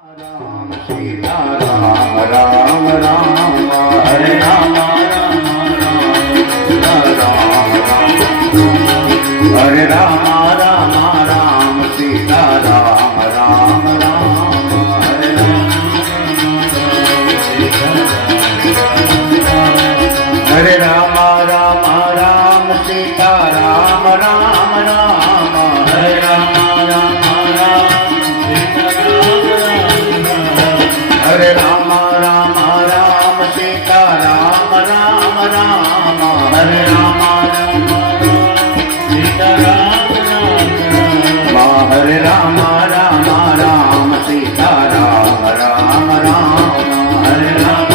सीता राम राम राम हरे राम राम राम हरे राम राम राम सीता राम राम राम हरे राम हरे राम राम राम सीता राम राम राम हरे राम राम राम हरे राम राम राम सीता राम राम राम हरे राम राम सीता राम राम हरे राम राम राम सीता राम राम राम हरे राम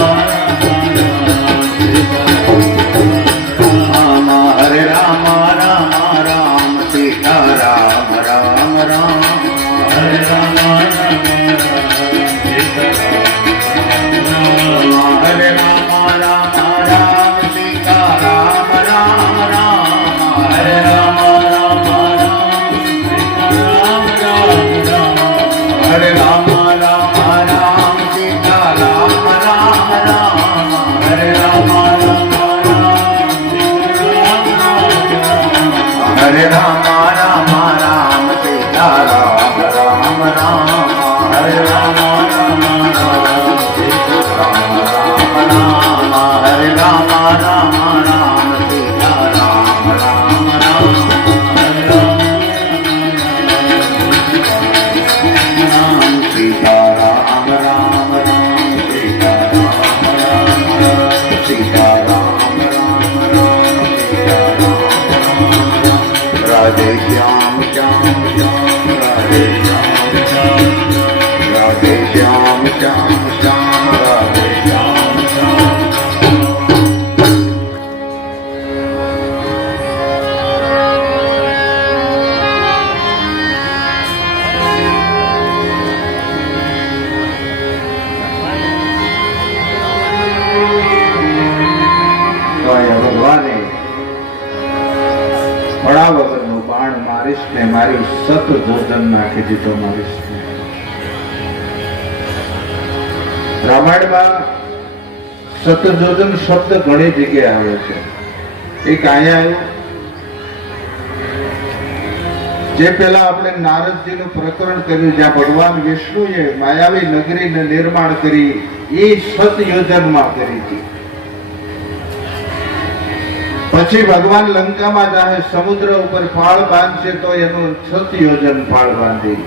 हरे राम राम राम सीता राम राम राम हरे राम हरे राम राम राम सीता राम राम राम हरे राम राम राम सीता राम राम राम हरे राम राम राम सीता राम राम राम हरे राम राम राम हरे राम राम राम सीता राम राम राम हरे राम राम राम सीता राम राम हरे राम राम राम सीता राम राम राम हरे राम सीता राम राम राम सीता राम राम सीता राम राम राम सीता राम राधे श्याम श्याम श्याम राधे श्याम श्याम राधे श्याम श्याम श्याम राधे श्याम श्याम ભગવાને પડા વગરનો બાણ મારીશ ને મારી સત જોજન નાખી દીધો મારીશ રામાયણમાં સતજોજન શબ્દ ઘણી જગ્યાએ આવે છે એક અહીંયા આવ્યું જે પેલા આપણે નારદજીનું પ્રકરણ કર્યું જ્યાં ભગવાન વિષ્ણુએ માયાવી નગરીને નિર્માણ કરી એ સતયોજનમાં કરી હતી પછી ભગવાન લંકામાં જાહે સમુદ્ર ઉપર ફાળ બાંધશે તો એનું સતયોજન ફાળ બાંધી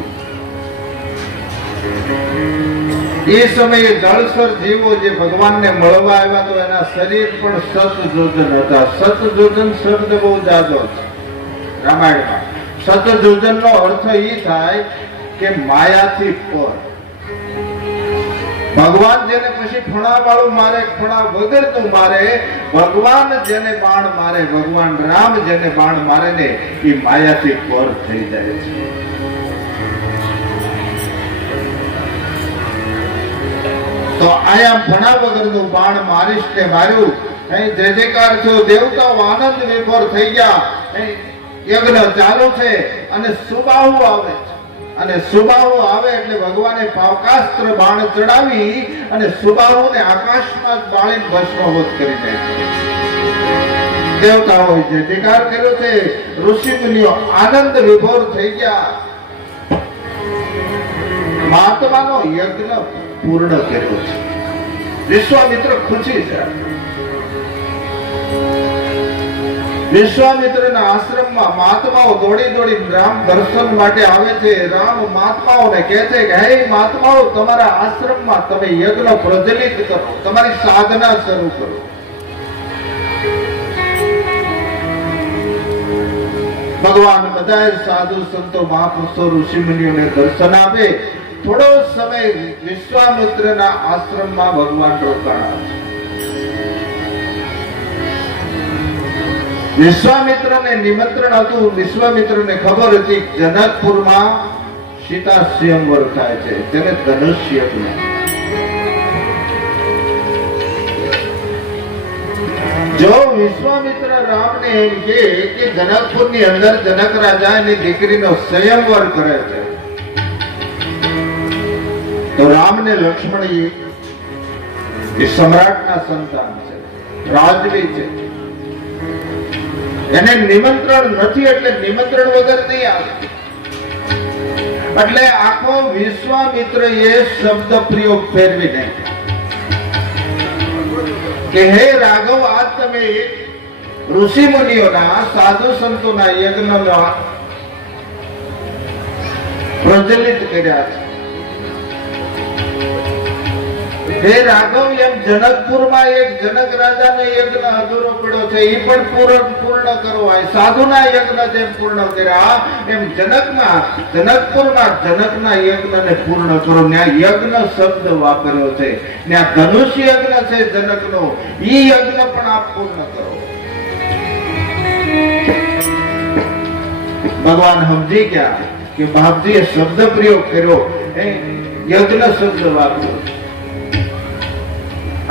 એ સમયે જળસર જીવો જે ભગવાનને મળવા આવ્યા તો એના શરીર પણ સતજોજન હતા સતજોજન શબ્દ બહુ જાજો છે રામાયણમાં સતજોજનનો અર્થ એ થાય કે માયાથી પર ભગવાન જેને પછી ફણા વાળું મારે ફણા વગર તું મારે ભગવાન જેને બાણ મારે ભગવાન રામ જેને બાણ મારે ને એ માયાથી પર થઈ જાય છે તો આયા ભણા વગરનું બાણ મારીશ ને માર્યું અહીં જય જયકાર થયો દેવતાઓ આનંદ વિભોર થઈ ગયા યજ્ઞ ચાલુ છે અને સુબાહુ આવે છે અને સુબાહુ આવે એટલે ભગવાને પાવકાસ્ત્ર બાણ ચડાવી અને સુબાહુને આકાશમાં બાળીને ભસ્મભૂત કરી નાખ્યો દેવતાઓએ જે જયકાર કર્યો છે ઋષિ મુનિઓ આનંદ વિભોર થઈ ગયા મહાત્માનો યજ્ઞ પૂર્ણ કર્યો છે વિશ્વામિત્ર ખુશી છે વિશ્વામિત્રના આશ્રમમાં મહાત્માઓ દોડી દોડી રામ દર્શન માટે આવે છે રામ મહાત્માઓને કહે છે કે હે મહાત્માઓ તમારા આશ્રમમાં તમે યજ્ઞ પ્રજ્વલિત કરો તમારી સાધના શરૂ કરો ભગવાન બધા સાધુ સંતો મહાપુરુષો ઋષિ મુનિઓને દર્શન આપે થોડો સમય વિશ્વામિત્રના આશ્રમમાં ભગવાન રોકાણા છે વિશ્વામિત્રને નિમંત્રણ હતું વિશ્વામિત્રને ખબર હતી જનકપુરમાં સીતા સ્વયંવર થાય છે તેને ધનુષ્ય યજ્ઞ જો વિશ્વામિત્ર રામને એમ કે જનકપુરની અંદર જનક રાજા એની દીકરીનો સ્વયંવર કરે છે તો રામ ને લક્ષ્મણ એ સમ્રાટના સંતાન છે, રાજવી છે. એને નિમંત્રણ નથી એટલે નિમંત્રણ વગર નહીં આવે. એટલે આખો વિશ્વામિત્ર એ શબ્દ પ્રયોગ ફેરવીને કે હે રાઘવ, આજ તમે ઋષિ મુનિઓના સાધુ સંતોના યજ્ઞમાં પ્રજ્વલિત કર્યા છે. હે રાઘવ, એમ જનકપુરમાં એક જનક રાજાનો યજ્ઞ અધૂરો પડ્યો છે, એ પણ પૂર્ણ કરો. સાધુના યજ્ઞ જેમ પૂર્ણ કર્યા એમ જનકપુરમાં જનકના યજ્ઞને પૂર્ણ કરો. ત્યાં યજ્ઞ શબ્દ વાપર્યો છે. ત્યાં ધનુષ્ય યજ્ઞ છે જનકનો, ઈ યજ્ઞ પણ આપ પૂર્ણ કરો. ભગવાન સમજી ગયા કે બાપજીએ શબ્દ પ્રયોગ કર્યો, યજ્ઞ શબ્દ વાપર્યો.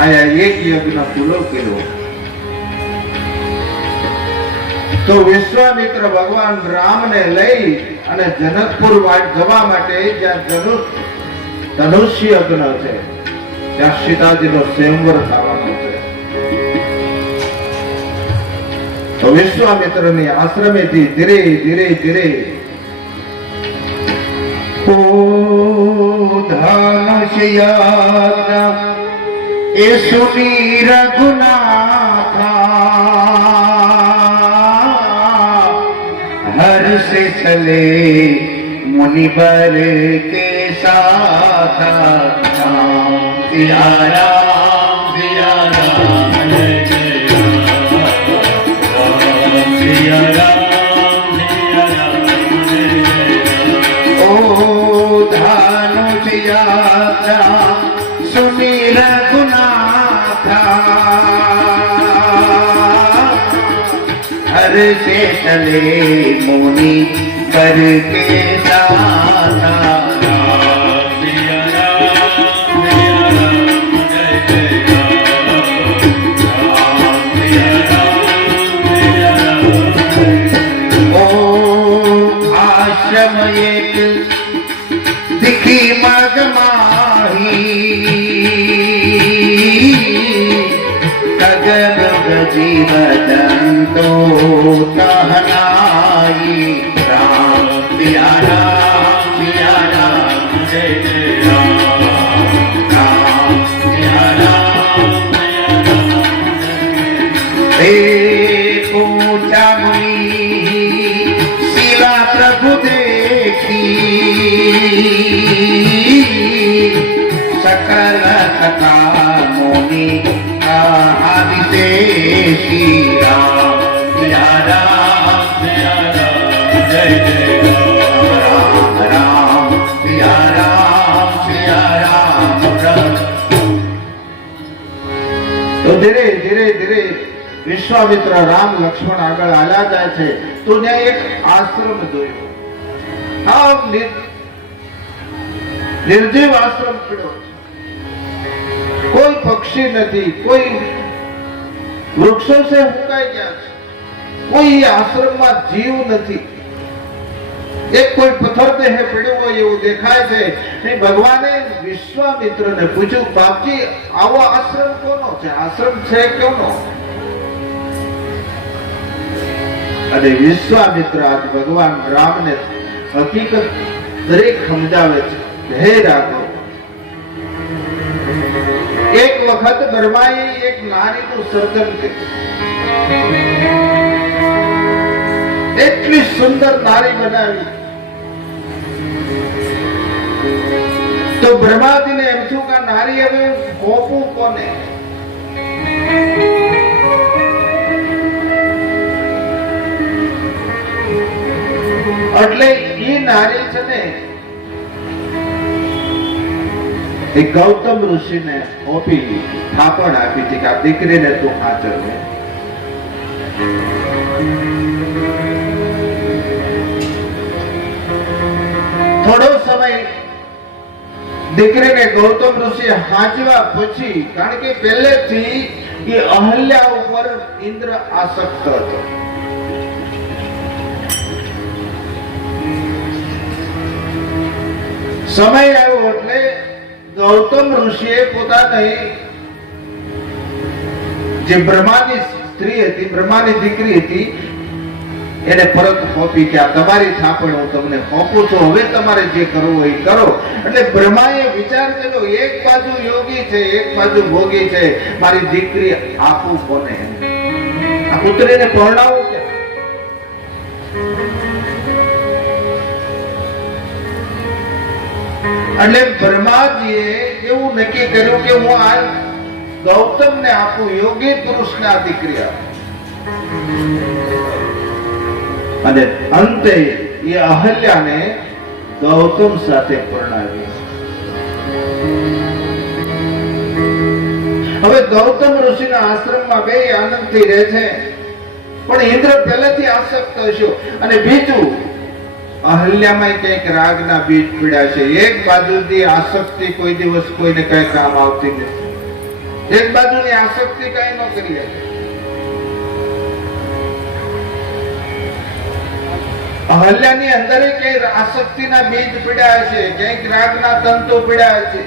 આયા એક યજ્ઞ પૂરો કર્યો. તો વિશ્વામિત્ર ભગવાન રામને લઈ અને જનકપુર જવા માટે જ્યાં ધનુષ્ય યજ્ઞ છે ત્યાં સીતાજીનો સ્વયંવર થવાનો છે. તો વિશ્વામિત્રની આશ્રમેથી ધીરે ધીરે ધીરે ધનુષ્ય એ સુની रघुनाथा हर से चले मुनिवर के साथ सिया राम सिया राम सिया राम ओ धनुष यात्रा सुनी रघुनाथा हर से चले मुनि पर के साथ आश्रम एक दिखी मगमाही गगन जीवजंतो कहनाई राम सिया राम जय जय राम राम सिया राम पूजा मुनि शिला प्रभु देखी सकल कथा मुनि आदिदेशी राम सिया राम जय जय राम राम सिया राम तो धीरे धीरे धीरे વિશ્વામિત્ર રામ લક્ષ્મણ આગળ આલા જાય છે. તો ત્યાં એક આશ્રમ જોયો, નિર્જીવ આશ્રમ પડ્યો. કોઈ પક્ષી નથી, કોઈ વૃક્ષો છે હુકાઈ ગયા છે, કોઈ આશ્રમમાં જીવ નથી. એક કોઈ પથ્થર દેહે પડ્યો હોય એવું દેખાય છે. ભગવાને વિશ્વામિત્રને પૂછ્યું, બાપજી આવો આશ્રમ કોનો છે? આશ્રમ છે કોનો? અને વિશ્વામિત્ર આજ ભગવાન રામને હકીકત દરેક સમજાવે છે. હે રાઘવ, એક વખત બ્રહ્માએ એક નારીનું સર્જન કર્યું, એટલી સુંદર નારી બનાવી. તો બ્રહ્માજીને એમ થયું કે નારી હવે મોપું કોને? એટલે એ નારી છે ને એ ગૌતમ ઋષિને ઓપી થાપણ આપી હતી કે આ દીકરીને તું આચરવે. થોડો સમય દીકરીને ગૌતમ ઋષિ હાંચવા પછી, કારણ કે પહેલેથી એ અહલ્યા ઉપર ઇન્દ્ર આસક્ત હતો. સમય આવ્યો એટલે ગૌતમ ઋષિએ પોતાની જે બ્રહ્માની સ્ત્રી હતી, બ્રહ્માની દીકરી હતી, એને પરત સોંપી કે આ તમારી થાપણ હું તમને સોંપું છું, હવે તમારે જે કરવું હોય એ કરો. એટલે બ્રહ્માએ વિચાર કર્યો, એક બાજુ યોગી છે, એક બાજુ ભોગી છે, મારી દીકરી આપું કોને? આ પુત્રીને પરણાવું કે? એટલે બ્રહ્માજીએ એવું નક્કી કર્યું કે હું આ ગૌતમને આપું, યોગી પુરુષને આ દીકરી આપું. અને અંતે એ અહલ્યાને ગૌતમ સાથે પરણાવી. હવે ગૌતમ ઋષિના આશ્રમમાં બે આનંદથી રહે છે, પણ ઇન્દ્ર પહેલેથી આસક્ત હશો. અને બીજું, અહલ્યામાં કંઈક રાગના બીજ પીડ્યા છે. એક બાજુથી આસક્તિ કોઈ દિવસ કોઈને કઈ કામ આવતી નથી, એક બાજુની આસક્તિ કઈ ન કરી શકે. અહલ્યાની અંદર કઈ આસક્તિના બીજ પીડ્યા છે, ક્યાંક રાગના તંતુ પીડ્યા છે.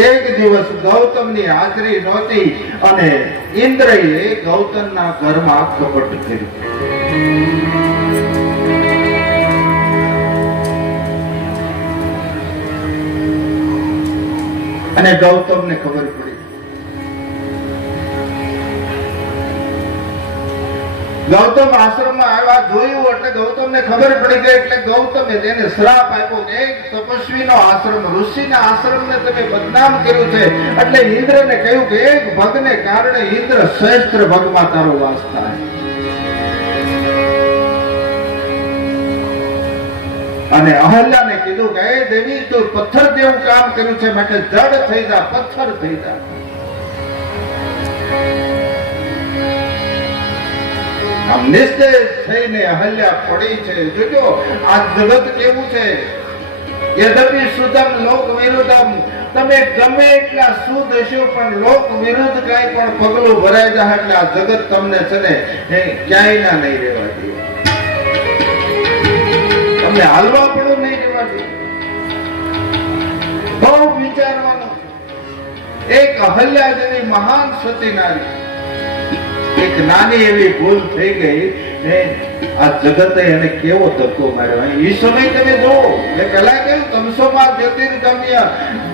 એક દિવસ ગૌતમની હાજરી નહોતી અને ઇન્દ્રએ ગૌતમના ઘરમાં કપટ કર્યું. અને ગૌતમને ખબર પડી. ગૌતમ આશ્રમમાં આવ્યા, જોયું એટલે ગૌતમને ખબર પડી ગઈ. એટલે ગૌતમે તેને શ્રાપ આપ્યો કે એક તપસ્વીનો આશ્રમ, ઋષિના આશ્રમને તમે બદનામ કર્યું છે. એટલે ઇન્દ્રને કહ્યું કે એક ભગને કારણે ઇન્દ્ર સહસ્ત્ર ભગમાં તારો વાસ થાય. અને અહલ્યાને કીધું કે હે દેવી, તું પથ્થર જેવું કામ કર્યું છે, માટે જડ થઈ જા, પથ્થર થઈ જા. આમ નિશ્ચય થઈને અહલ્યા પડી છે. જોજો આ જગત કેવું છે. યદ્યપિ શુદ્ધમ લોક વિરુદ્ધમ, તમે ગમે એટલા શુદ્ધ હશો પણ લોક વિરુદ્ધ કઈ પણ પગલું ભરાઈ જાય એટલે આ જગત તમને છે ને ક્યાંય ના નહીં રહેવા દે, તમને હાલવા પણ નહીં રહેવા દે. બહુ વિચારવાનું. એક અહલ્યા જેવી મહાન સતી નારી, એક નાની એવી ભૂલ થઈ ગઈ, આ જગતે એને કેવો ધક્કો માર્યો. એ સમય તમે જુઓ, મેં પહેલા કહ્યું તમસોમાં જ્યોતિર્ગમ્ય,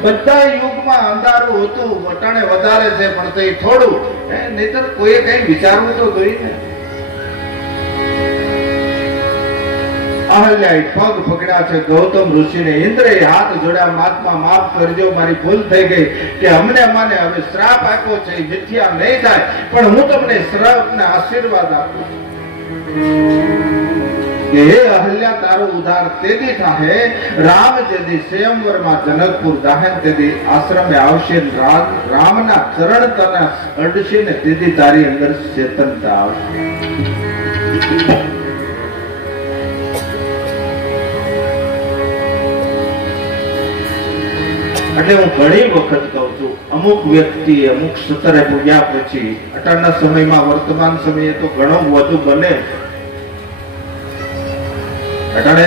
બધા યુગમાં અંધારું હતું, વટાણે વધારે છે પણ તે થોડું, નહીતર કોઈએ કઈ વિચારવું તો જોઈએ ને. અહલ્યાએ પગ પકડ્યા છે ગૌતમ ઋષિને. ઇન્દ્રએ હાથ જોડ્યા, મહાત્મા માફ કરજો, મારી ભૂલ થઈ ગઈ કે અમને મને હવે શ્રાપ આપ્યો છે, મિથ્યા નહીં થાય, પણ હું તમને શ્રાપને આશીર્વાદ આપું કે હે અહલ્યા, તારો ઉદ્ધાર તેદી થાહે, રામ જેદી સ્વયંવરમાં જનકપુર જાહે તેદી આશ્રમે આવશે, રામના ચરણ તને અડશે ને તેદી તારી અંદર ચેતનતા આવશે. એટલે હું ઘણી વખત કહું છું, અમુક વ્યક્તિ અમુક સ્તરે પૂજ્યા પછી અટાણના સમયમાં, વર્તમાન સમયે તો ઘણું વધુ બને. અટાણે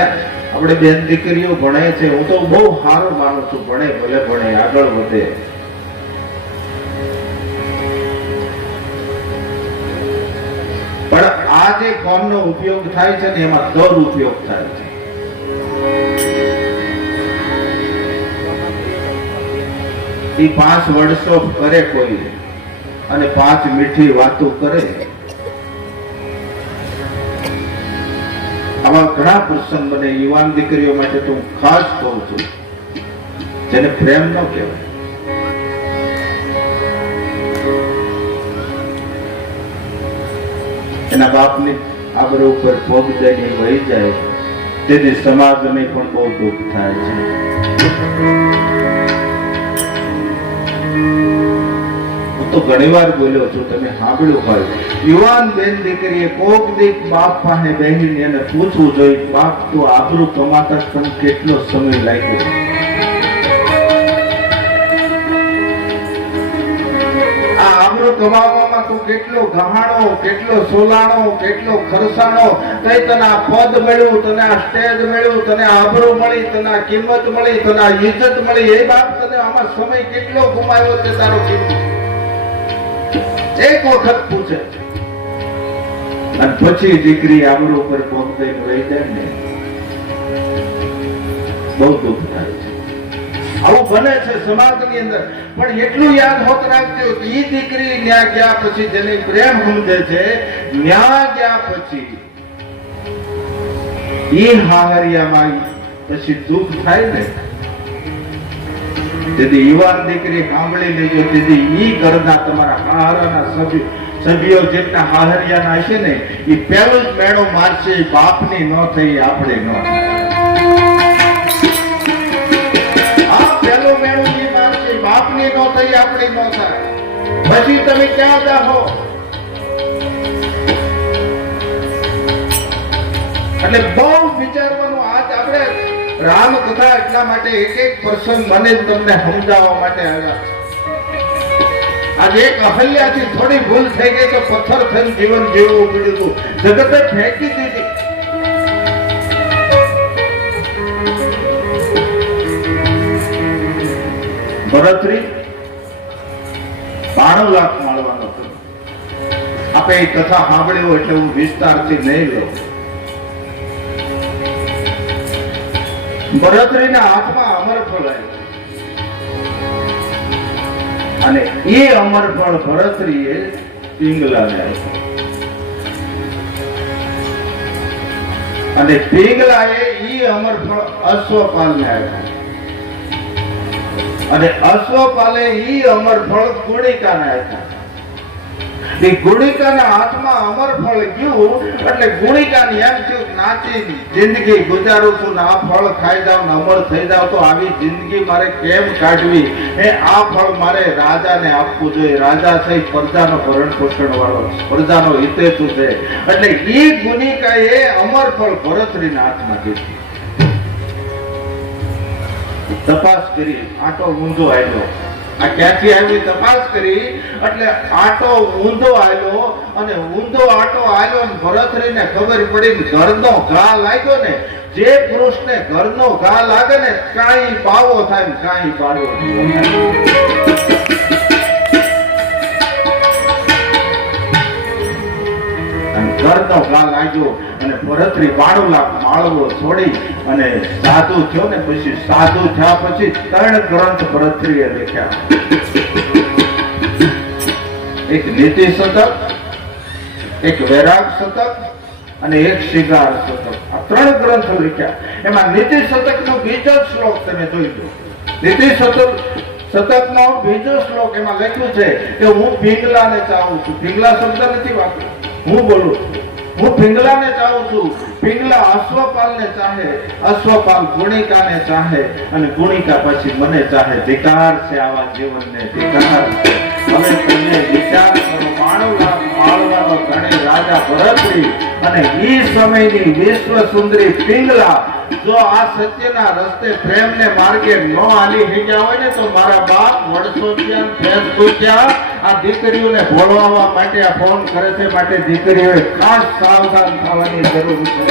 આપણે બેન દીકરીઓ ભણે છે, હું તો બહુ સારું માનું છું, ભણે, ભલે ભણે, આગળ વધે. પણ આ જે ફોનનો ઉપયોગ થાય છે ને એમાં દુરુપયોગ થાય છે. એ 5 વર્કશોપ કરે કોઈ અને 5 મીઠી વાતો કરે. આવા ઘણા પ્રસંગ બને. યુવાન દીકરીઓ માટે તો હું ખાસ કહું છું, જેને પ્રેમ ન કહેવાય. એના બાપની આબરૂ ઉપર પગ જઈને વહી જાય, તેથી સમાજને પણ બહુ દુઃખ થાય છે. તો ઘણી વાર બોલ્યો છું, તમે સાંભળ્યું હોય, યુવાન બેન દીકરીએ કોક દીક બાપ પાસે બેહીને એને પૂછવું જોઈએ, બાપ તો આબરૂ કમાતા પણ કેટલો સમય લાગ્યો? આ આબરૂ કમાવામાં તું કેટલો ગહાણો, કેટલો સોલાણો, કેટલો ખરસાણો, તઈ તને આ પદ મળ્યું, તને આ સ્ટેજ મળ્યું, તને આબરૂ મળી, તને આ કિંમત મળી, તને આ ઇજ્જત મળી, એ બાપ તને આમાં સમય કેટલો ગુમાવ્યો તે તારો કિંમત એક વખત પૂછે. અને પછી દીકરી આબરૂ પર પહોંચે રહી જાય ને, બહુ દુઃખ થાય છે. આવું બને છે સમાજની અંદર. પણ એટલું યાદ હોત રાખજો કે ઈ દીકરી ન્યા ગયા પછી જેને પ્રેમ સમજે છે, ન્યા ગયા પછી ઈ હાહરિયામાં પછી દુઃખ થાય ને, તેથી યુવાન દીકરી સાંભળી લેજો, તેથી ઈ ઘરના તમારા હાહરાના સભ્યો જેટલા હાહરિયાના હશે ને, ઈ પહેલો જ મેળો મારશે. બાપની ન થઈ, આપણે ન થાય. બાપની નો થઈ, આપણી નો થાય. પછી તમે ક્યાં જાઓ? એટલે બહુ વિચારવાનું. આજ આપણે રામ કથા એટલા માટે એક એક પ્રસંગ મને તમને સમજાવવા માટે આવ્યા. આજે એક અહલ્યાથી થોડી ભૂલ થઈ ગઈ તો પથ્થર થઈને જીવન જીવવું પડ્યું હતું. જગતે ફેંકી દીધી. ભરતરી 92 લાખ માળવાનો હતો. આપણે એ કથા સાંભળ્યો એટલે હું વિસ્તારથી નહીં લઉં. ભરતરીના હાથમાં અમરફળ આવ્યું અને એ અમરફળ ભરતરીએ પિંગલાને આપ્યું અને પિંગલાએ એ અમરફળ અશ્વપાલને આપ્યું અને અશ્વપાલે ઈ અમરફળ ગુણિકાને આપ્યા. એ ગુણિકાના હાથમાં અમરફળ ગયું એટલે ગુણિકાને એમ થયું નાચી જિંદગી ગુજારું છું ને આ ફળ ખાઈ જાવ ને અમર થઈ જાવ તો આવી જિંદગી મારે કેમ કાઢવી? આ ફળ મારે રાજાને આપવું જોઈએ. રાજા છે પ્રજાનો ભરણ પોષણ વાળો, પ્રજાનો હિતેતુ છે. એટલે ઈ ગુણિકાએ અમરફળ ભરતરીના હાથમાં દીધું. તપાસ કરી, આટો ઊંધો આવ્યો. આ ક્યાંથી આવી તપાસ કરી એટલે આટો ઊંધો આવ્યો અને ઊંધો આટો આવ્યો અને ભરતરીને ખબર પડી ઘરનો ઘા લાગ્યો ને, જે પુરુષને ઘરનો ઘા લાગે ને કાંઈ પાવો થાય ને કાંઈ પાડવો. ઘરનો ઘા લાગ્યો અને ભરતરી 92 લાખ માળવો છોડી અને સાધુ થયો ને, પછી સાધુ થયા પછી 3 ગ્રંથ ભરતરીએ લખ્યા. એક નીતિ શતક, એક વૈરાગ શતક અને એક શિગાર શતક. આ 3 ગ્રંથ લખ્યા. એમાં નીતિ શતકનો બીજો શ્લોક તમે જોઈ લો. નીતિ શતકનો બીજો શ્લોક એમાં લખ્યું છે કે હું પિંગલાને ચાહું છું. પિંગલા શબ્દ નથી વાપર્યો, હું બોલું છું. હું પિંગલાને ચાહું છું. પિંગલા અશ્વપાલને ચાહે, અશ્વપાલ ગુણિકાને ચાહે અને ગુણિકા પછી મને ચાહે. ધિકાર છે આવા જીવનને, ધિકાર છે. હવે તમે વિચાર કરો, 92 લાખ માળવાનો ધણી રાજા ભરતરી અને ઈ સમયની વિશ્વ સુંદરી પિંગલા જો આ સત્યના રસ્તે પ્રેમને માર્ગે ન હાલી ગયા હોય ને, તો મારા બાપ વડસોટિયા ફેસબુકિયા આ દીકરીઓને ભોળવા માટે આ ફોન કરે છે. માટે દીકરીઓએ ખાસ સાવધાન થવાની જરૂર છે,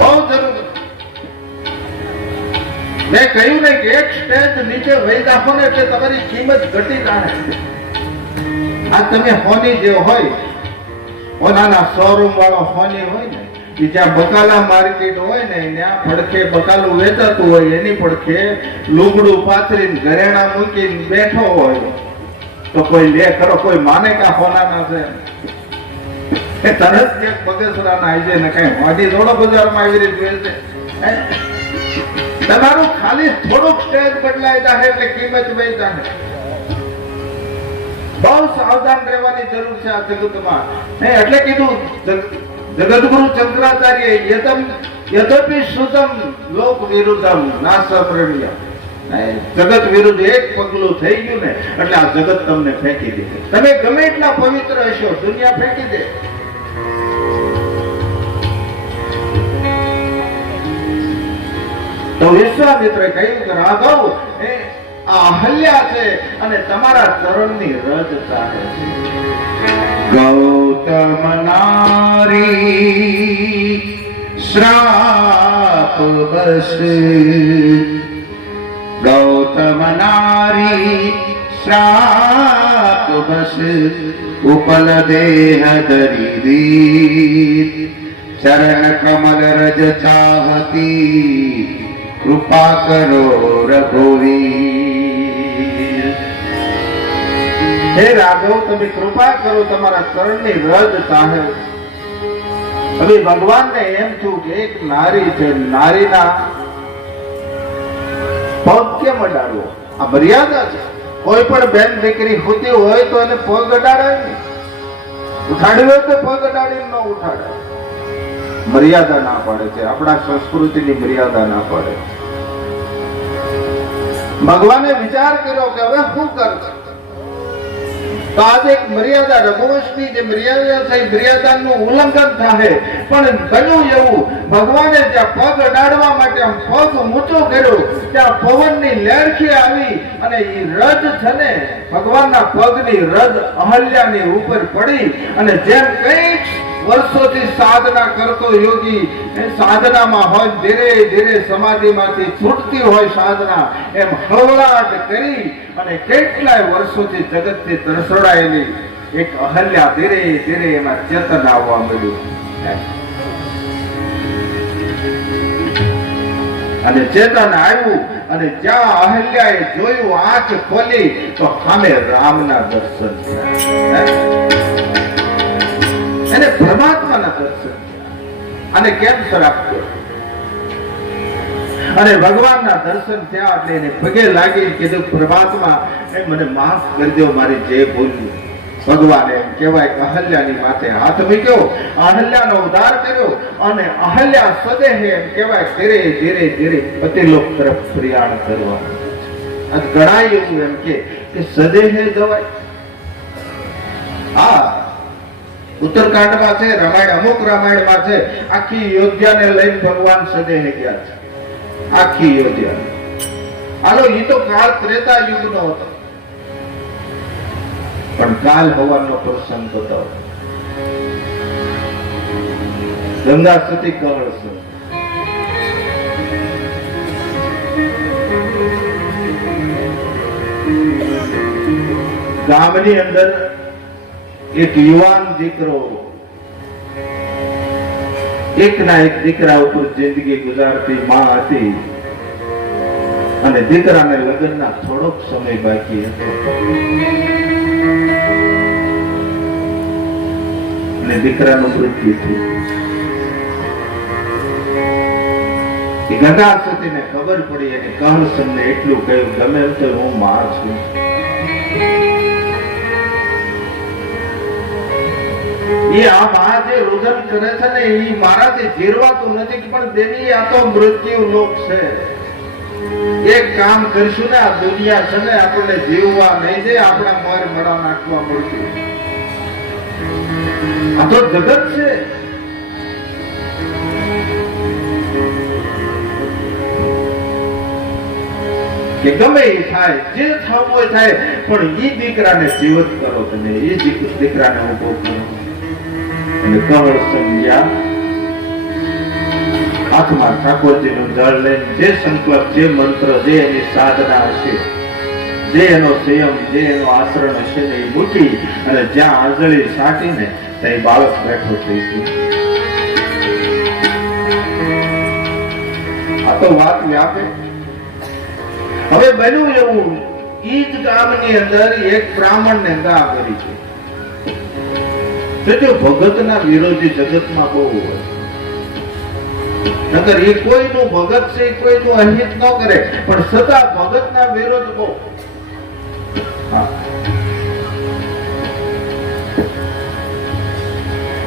બહુ જરૂર. મેં કહ્યું ને કે એક સ્ટેજ નીચે વહી જાઓ ને એટલે તમારી કિંમત ઘટી જાય. આ તમે હોની જે હોય, ઓનાના શોરૂમ વાળો હોની હોય ને, જ્યાં બકાલા માર્કેટ હોય ને, ત્યાં પડખે બકાલું વેચાતું હોય, એની પડખે લુગડું પાથરીને ઘરેણા મૂકીને બેઠો હોય તો કોઈ લે કરો? કોઈ માને કા હોનાના છે? એ તરત એક બગસરાના આવી જાય ને કઈ હોડી થોડો બજારમાં આવી રીતે વેચે. તમારું ખાલી થોડુંક સ્ટેજ બદલાઈ જાય એટલે કિંમત વહી જાય. બહુ સાવધાન રહેવાની જરૂર છે આ જગતમાં. એટલે કીધું જગતગુરુ શંકરાચાર્ય યદપિ શ્રુતમ લોક વિરુદ્ધમ નાસપ્રણ્ય. જગત વિરુદ્ધ એક પગલું થઈ ગયું ને એટલે આ જગત તમને ફેંકી દે. તમે ગમે એટલા પવિત્ર હશો, દુનિયા ફેંકી દે. તો વિશ્વામિત્રે કહ્યું કે રાઘવ, આ અહલ્યા છે અને તમારા ચરણની રજ ચાહે છે. ગૌતમ નારી શ્રાપ બસ, ગૌતમ નારી શ્રાપ બસ, ઉપલ દેહ ધરી દીર, ચરણ કમલ રજ ચાહતી, કૃપા કરો રઘુવીર. હે રાઘવ, તમે કૃપા કરો, તમારા ચરણની રજ ચાહે. હવે ભગવાનને એમ થયું કે એક નારી છે, નારીના પગ કેમ અડાડવો? આ મર્યાદા છે. કોઈ પણ બેન દીકરી હોતી હોય તો એને પગ અડાડાય નહીં. ઉઠાડી હોય તો પગ અડાડીને ન ઉઠાડાય. મર્યાદા ના પાડે છે, આપણા સંસ્કૃતિની મર્યાદા ના પાડે. ભગવાને વિચાર કર્યો કે હવે શું કરશે? તો આજે એક મર્યાદા, રઘુવંશની જે મર્યાદા છે, મર્યાદાનું ઉલ્લંઘન થાય. પણ બન્યું એવું, ભગવાને જ્યાં પગ અડાડવા માટે આમ પગ ઊંચો કર્યો, ત્યાં પવનની લહેરખી આવી અને એ રજ છે ને, ભગવાનના પગની રજ અહલ્યાની ઉપર પડી. અને જેમ કંઈક વર્ષોથી સાધના કરતો યોગી એ સાધનામાં હોય, ધીરે ધીરે સમાધિમાંથી છૂટતી હોય સાધના, એમ હળવળાટ કરી અને કેટલાય વર્ષોથી જગતથી તરસડાયેલી એક અહલ્યા ધીરે ધીરે એમાં ચેતન આવવા મળ્યું. અને ચેતન આવ્યું અને જ્યાં અહલ્યાએ જોયું, આંખ ખોલી તો સામે રામના દર્શન થયા. એને પરમાત્માના દર્શન. અને કેમ શ્રાપ કર્યો? અને ભગવાનના દર્શન થયા એટલે એને પગે લાગી કીધું, પરમાત્મા મને માફ કરી દો, મારી જે ભૂલ. ભગવાને એમ કહેવાય કે અહલ્યાની માથે હાથ મૂક્યો, અહલ્યાનો ઉદ્ધાર કર્યો અને અહલ્યા સદેહ એમ કહેવાય ધીરે ધીરે ધીરે પતિલોક તરફ પ્રયાણ કરવાનું. આજ ગણાય એવું એમ કે સદેહે જવાય. હા, ઉત્તરકાંડમાં છે, રામાયણ, અમુક રામાયણમાં છે, આખી યોધ્યાને લઈને ભગવાન સદેહે ગયા છે. આખી યોધ્યા. હાલો, એ તો કાળ ત્રેતા યુગનો હતો, પણ કાલ હવાનો પ્રસંગ હતો. ગંગા સતી કહળ છે. ગામની અંદર એક યુવાન દીકરો એકના એક દીકરા ઉપર જિંદગી ગુજારતી માં હતી અને દીકરાને લગ્નના થોડોક સમય બાકી હતો અને દીકરાનું મૃત્યુ થયું. ગંગા સતીને ખબર પડી અને કહળસનને એટલું કહ્યું, ગમે એમ તો હું માં છું. એ આ માં જે રુદન કરે છે ને, એ મારાથી જીરવાતું નથી, પણ દેવી આ તો મૃત્યુ લોક છે. એક કામ કરશું ને, આ દુનિયા છે ને આપણને જીવવા નહીં દે, આપણા મોર મડા નાખવા મળશે. આ તો જગત છે. કે ગમે એ થાય, જે થવું હોય થાય, પણ એ દીકરાને જીવત કરો તમે, એ દીકરાને ઉભો કરો. અને કહળ સંજ્ઞા હાથમાં ઠાકોરજીનું જળ લઈને જે સંકલ્પ, જે મંત્ર, જે એની સાધના હશે, જે એનો સંયમ, જે એનો આચરણ હશે ને, એ મૂકી અને જ્યાં આંજળી સાટીને ત્યાં બાળક બેઠો થઈ ગયું. આ તો વાત વ્યાપે. હવે બન્યું એવું, ઈ જ ગામની અંદર એક બ્રાહ્મણને ગા કરી છે. ભગતના વિરોધી જગતમાં બહુ હોય. નકર એ કોઈનું ભગત છે, કોઈનું અહિત ન કરે, પણ છતાં ભગતના વિરોધ બહુ.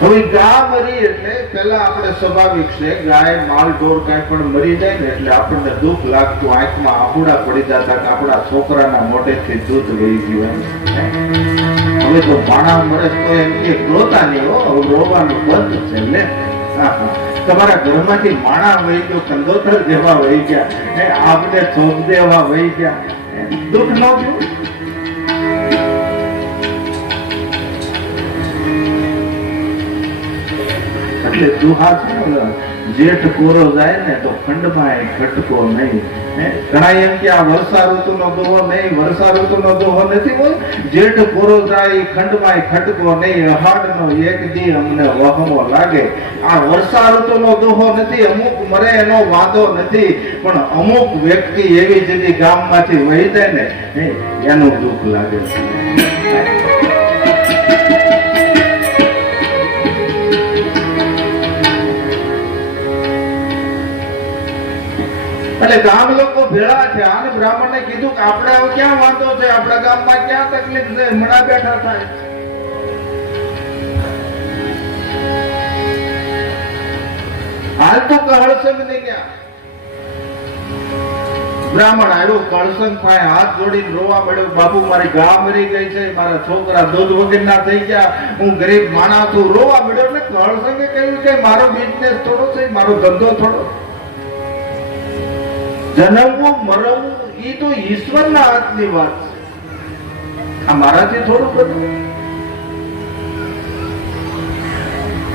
હવે ગા મરી એટલે પેલા આપણે સ્વાભાવિક છે, ગાય માલ ઢોર કઈ પણ મરી જાય ને એટલે આપણને દુઃખ લાગતું, આંખમાં આંબુડા પડી જતા કે આપણા છોકરાના મોઢેથી દૂધ વહી ગયું. હવે તો પાણા મળે તો એમ કે રોતા નહીં, હો રોવાનું બંધ છે. લે તમારા ઘરમાંથી માણા વહી ગયો, કંદોતર જેવા વહી ગયા, આપણે ચોપ દેવા વહી ગયા, દુઃખ ન થયું. એટલે દુહા છે ને, જેઠ કોરો જાય ને તો ખંડમાં ખટકો નહીં. ઘણા એમ કે આ વર્ષા ઋતુનો દોહો નહીં, વર્ષા ઋતુનો દોહો નથી. બોલ, જેઠ કોરો જાય ખંડમાં ખટકો નહીં, અહાડનો એક દી અમને વહમો લાગે. આ વર્ષા ઋતુનો દોહો નથી, અમુક મરે એનો વાંધો નથી, પણ અમુક વ્યક્તિ એવી જતી ગામમાંથી વહી જાય ને એનું દુઃખ લાગે છે. એટલે ગામ લોકો ભેળા છે અને બ્રાહ્મણને કીધું કે આપણે હવે ક્યાં વાંધો છે, આપણા ગામમાં ક્યાં તકલીફ છે, મણા બેઠા થાય. હાલ તો કળસંગ ને ક્યાં બ્રાહ્મણ આવ્યો, કળસંગ પાસે હાથ જોડીને રોવા મળ્યો, બાપુ મારી ગા મરી ગઈ છે, મારા છોકરા દૂધ વગરના થઈ ગયા, હું ગરીબ માણસ છું. રોવા મળ્યો. એટલે કળસંગે કહ્યું કે મારો બિઝનેસ થોડો છે, મારો ધંધો થોડો, જન્મવું મરવું એ તો ઈશ્વરના હાથની વાત છે, આ મારાથી થોડું બધું.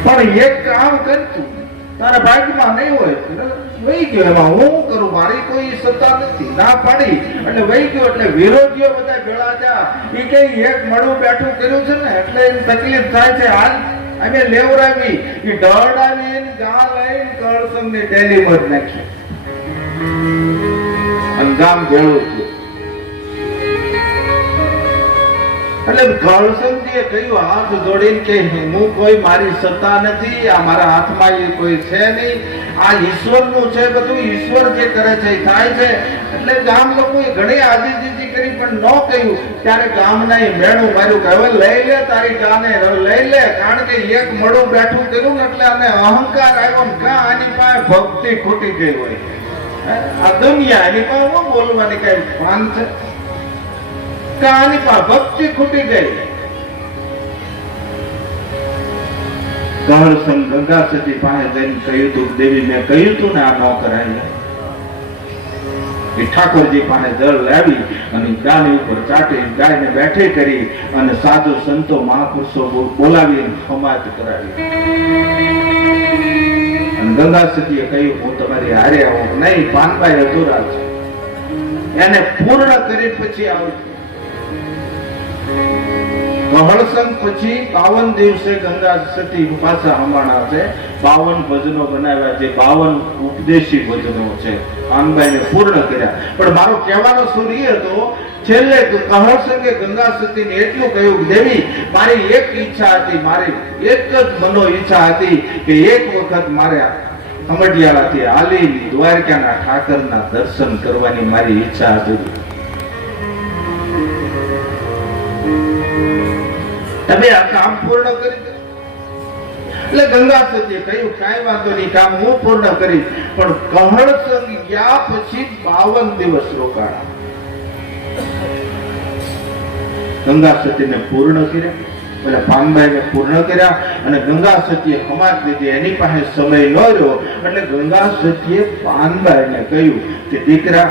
પણ એક કામ કરતું, તારા ભાગ્યમાં નહીં હોય વહી ગયો, એમાં હું કરું, મારી કોઈ સત્તા નથી. ના પાડી એટલે વહી ગયો. એટલે વિરોધીઓ બધા ભેળા થયા. એ કઈ એક મળું બેઠું કર્યું છે ને એટલે એની તકલીફ થાય છે. હાલ અમે લેવરાવી, એ દોડાવી ગા લઈને કળસંગની ડેલીમાં જ નાખી ગામ ભેળું થયું. એટલે કળસંગજીએ કહ્યું હાથ જોડીને કે હું કોઈ મારી સત્તા નથી, આ મારા હાથમાં એ કોઈ છે નહીં, આ ઈશ્વરનું છે બધું, ઈશ્વર જે કરે છે એ થાય છે. એટલે ગામ લોકોએ ઘણી આજીજી કરી પણ ન કહ્યું. ત્યારે ગામના એ મેણું માર્યું કે હવે લઈ લે તારી ગાને, લઈ લે, કારણ કે એક મળું બેઠું કર્યું ને એટલે આને અહંકાર આવ્યો ને કાં આની પાસે ભક્તિ ખૂટી ગઈ હોય. આ દુનિયા એની પાસે હું બોલવાની કઈ ભાન છે, કહાની પાસે ભક્તિ ખૂટી ગઈ. કળસંગ ગંગા સતી પાસે જઈને કહ્યું તું, દેવી મેં કહ્યું તું ને આ ન કરાય. એ ઠાકોરજી પાસે જળ લાવી અને ગાની ઉપર ચાટી ગાયને બેઠી કરી અને સાધુ સંતો મહાપુરુષો બોલાવી સમાજ કરાવી. ગંગા સતીએ કહ્યું હું તમારી હારે આવું નહીં, પાનબાઈ અધૂરા છે, એને પૂર્ણ કરી પછી આવું. કળસંગ પછી 52 દિવસે ગંગા સતી પાછા હમણાં છે. 52 ભજનો બનાવ્યા, જે 52 ઉપદેશી ભજનો છે, પાનબાઈને પૂર્ણ કર્યા. પણ મારો કહેવાનો સુર એ હતો, છેલ્લે કળસંગે ગંગા સતીને એટલું કહ્યું, દેવી મારી એક ઈચ્છા હતી, મારી એક જ મનો ઈચ્છા હતી કે એક વખત મારે અમડિયાળાથી હાલી દ્વારકાના ઠાકરના દર્શન કરવાની મારી ઈચ્છા હતી. તમે આ કામ પૂર્ણ કરી દો. એટલે ગંગા સતીએ કહ્યું કાંઈ વાંધો નહીં, કામ હું પૂર્ણ કરીશ. પણ કળસંગ ગયા પછી 52 દિવસ રોકાણા. ગંગા સતીને પૂર્ણ કર્યા, એટલે પાનબાઈને પૂર્ણ કર્યા અને ગંગા સતીએ સમાજ લીધી. એની પાસે સમય ન રહ્યો એટલે ગંગા સતીએ પાનબાઈને કહ્યું કે દીકરા,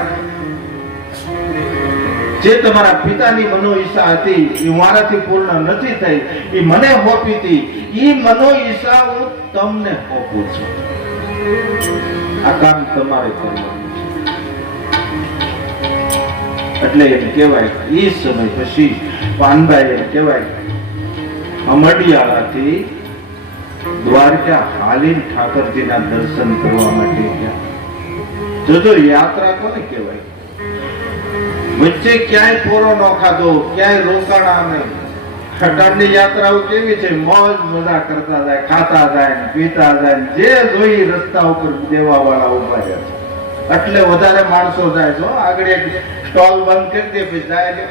જે તમારા પિતાની મનો ઈચ્છા હતી એ મારાથી પૂર્ણ નથી થઈ, એ મને હોપી હતી, એ મનો ઈચ્છા હું તમને હોપું છું. આ કામ તમારે કરવાનું છે. એટલે એમ કહેવાય એ સમય પછી પાનબાઈ એમ કહેવાય અમડિયાળાથી દ્વારકા હાલીને ઠાકરજીના દર્શન કરવા માટે ગયા. જોજો યાત્રા કોને કહેવાય. વચ્ચે ક્યાંય પોરો ન ખાધો, ક્યાંય રોકાણા નહીં. ખટાણની યાત્રાઓ કેવી છે, મોજ મજા કરતા જાય, ખાતા જાય, પીતા જાય, જે જોઈ રસ્તા ઉપર દેવા વાળા ઉભા રહે છે. એટલે વધારે માણસો જાય છે. આગળ એક સ્ટોલ બંધ કરી દે પછી જાય.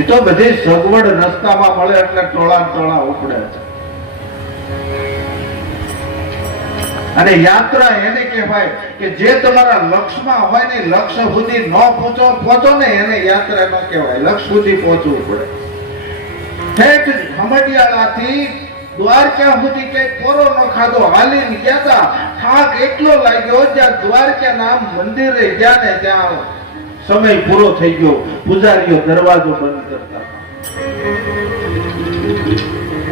એ તો બધી સગવડ રસ્તામાં મળે એટલે ટોળા ઉપડે છે. અને યાત્રા એને કહેવાય કે જે તમારા લક્ષ્યમાં હોય ને, લક્ષ્ય સુધી ન પહોંચો ને એને યાત્રા ન કહેવાય. લક્ષ્ય સુધી પહોંચવું પડે. ઠેઠ અમડિયાળાથી દ્વારકા સુધી કઈ પોરો ન ખાધો હાલીને ગયા હતા. થાક એટલો લાગ્યો જ્યાં દ્વારકાના મંદિરે ગયા ને ત્યાં સમય પૂરો થઈ ગયો, પૂજારીઓ દરવાજો બંધ કરતા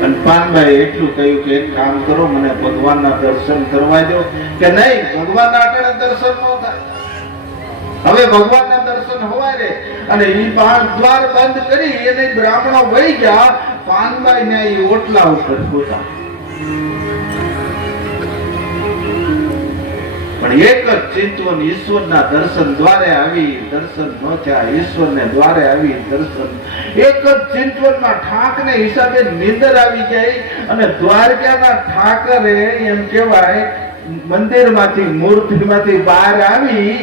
અને પાનભાઈ એટલું કહ્યું કે એક કામ કરો, મને ભગવાનના દર્શન કરવા દો. કે નહીં, ભગવાનના આટલે દર્શન ન થાય, હવે ભગવાનના દર્શન હોવાય રે. અને ઈ દ્વાર બંધ કરી એને બ્રાહ્મણો વહી ગયા. પાનભાઈ ને ઈ ઓટલા ઉપર પોતા, પણ એક જ ચિંતવન, ઈશ્વરના દર્શન દ્વારે આવી દર્શન ન થયા, ઈશ્વરને દ્વારે આવી દર્શન. એક જ ચિંતવનમાં ઠાકને હિસાબે નિંદર આવી ગઈ અને દ્વારકાના ઠાકરે એમ કહેવાય મંદિરમાંથી મૂર્તિમાંથી બહાર આવી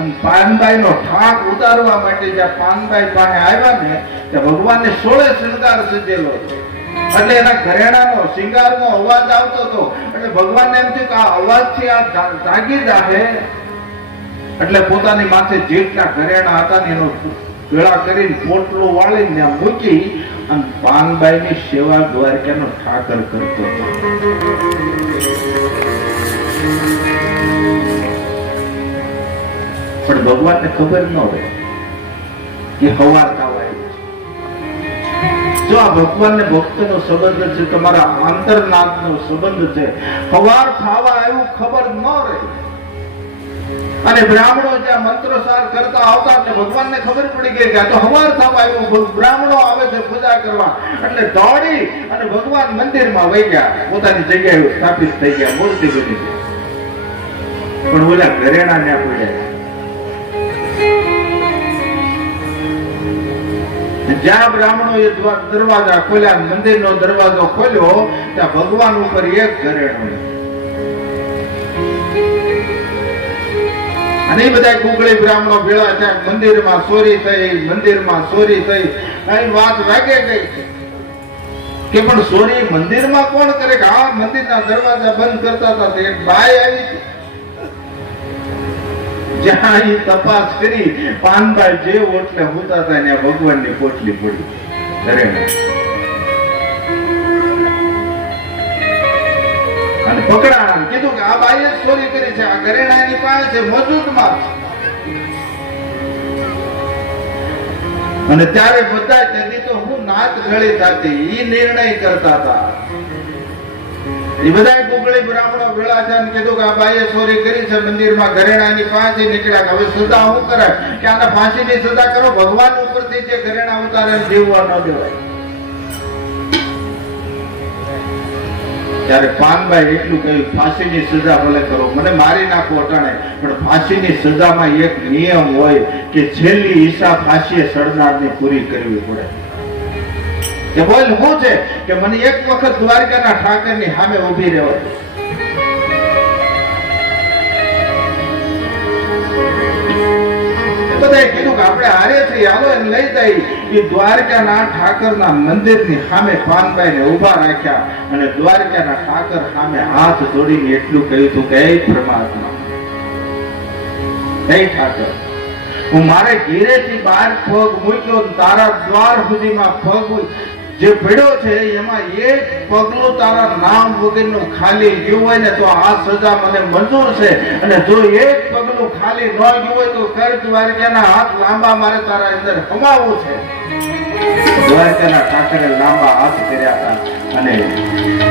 અને પાનભાઈ નો ઠાક ઉતારવા માટે જ્યાં પાનભાઈ પાસે આવ્યા ને ત્યાં ભગવાનને 16 શૃંગાર સજેલો છે. એટલે એના ઘરેણાનો શિંગારનો અવાજ આવતો હતો. એટલે ભગવાનને એમ થયું કે આ અવાજથી આ જાગી જાહે, એટલે પોતાની માથે જેટલા ઘરેણા હતા ને એનો ભેળા કરીને પોટલો વાળીને ત્યાં મૂકી અને પાનબાઈની સેવા દ્વારકાનો ઠાકર કરતો હતો. પણ ભગવાનને ખબર ન હોય કે હવાર થવા આવ્યું. જો આ ભગવાન ને ભક્ત નો સંબંધ છે, તમારા આંતરનાથ નો સંબંધ છે, હવાર થવા આવ્યું ખબર ન રહી. અને બ્રાહ્મણો જ્યાં મંત્રસાર કરતા આવતા એટલે ભગવાનને ખબર પડી ગઈ કે આ તો હવાર થવા આવ્યું, બ્રાહ્મણો આવે છે પૂજા કરવા. એટલે દોડી અને ભગવાન મંદિરમાં વહી ગયા, પોતાની જગ્યાએ સ્થાપિત થઈ ગયા, મૂર્તિ બની ગઈ. પણ ઓલા ઘરેણા ને પડ્યા. જ્યાં બ્રાહ્મણો એ દરવાજા ખોલ્યા, મંદિરનો દરવાજો ખોલ્યો, ત્યાં ભગવાન ઉપર એક ઘરેણું અને એ બધા કુકળી બ્રાહ્મણો ભેળા થયા. મંદિરમાં ચોરી થઈ, મંદિરમાં ચોરી થઈ. કઈ વાત લાગે ગઈ કે પણ ચોરી મંદિરમાં કોણ કરે? કે આ મંદિરના દરવાજા બંધ કરતા હતા, એક બાઈ આવી જ્યાં ઈ તપાસ કરી પાનભાઈ જે ઓટલે હોતા હતા ને ભગવાનની પોટલી પડી ઘરેણા. અને પકડાણા, કીધું કે આ બાઈએ જ ચોરી કરી છે, આ ઘરેણાની પાસે છે, મજૂદમાં. અને ત્યારે બધા તેથી તો હું નાત ગળી થતી ઈ નિર્ણય કરતા હતા. એ બધા કુકળી બ્રાહ્મણો ભેળા થયા કીધું કે આ બાઈએ ચોરી કરી છે, મંદિરમાં ઘરેણાની પાસે નીકળ્યા. હવે સજા શું કરે કે આને ફાંસીની સજા કરો, ભગવાન ઉપરથી જે ઘરેણા ઉતારે જીવવા ન દેવાય. ત્યારે પાનભાઈ એટલું કહ્યું, ફાંસીની સજા ભલે કરો, મને મારી નાખો અટાણે, પણ ફાંસીની સજામાં એક નિયમ હોય કે છેલ્લી ઈચ્છા ફાંસીએ સળનારની પૂરી કરવી પડે. કે બોલ શું છે કે મને એક વખત દ્વારકાના ઠાકરની સામે ઊભી રહેવાય. બધાએ કીધું કે આપણે હારે છીએ, હાલો એને લઈ જાય. એ દ્વારકાના ઠાકરના મંદિરની સામે પાનભાઈને ઊભા રાખ્યા અને દ્વારકાના ઠાકર સામે હાથ જોડીને એટલું કહ્યું હતું કે હે પરમાત્મા, હે ઠાકર, હું મારે ઘેરેથી બહાર પગ મૂક્યો, તારા દ્વાર સુધીમાં પગ જે પડ્યો છે એમાં એક પગલું તારા નામ વગરનું ખાલી ગયું હોય ને તો આ સજા મને મંજૂર છે. અને જો એક પગલું ખાલી ન ગયું હોય તો કર દ્વારકાના હાથ લાંબા મારે તારા અંદર કમાવવું છે. દ્વારકાના ઠાકરે લાંબા હાથ કર્યા હતા અને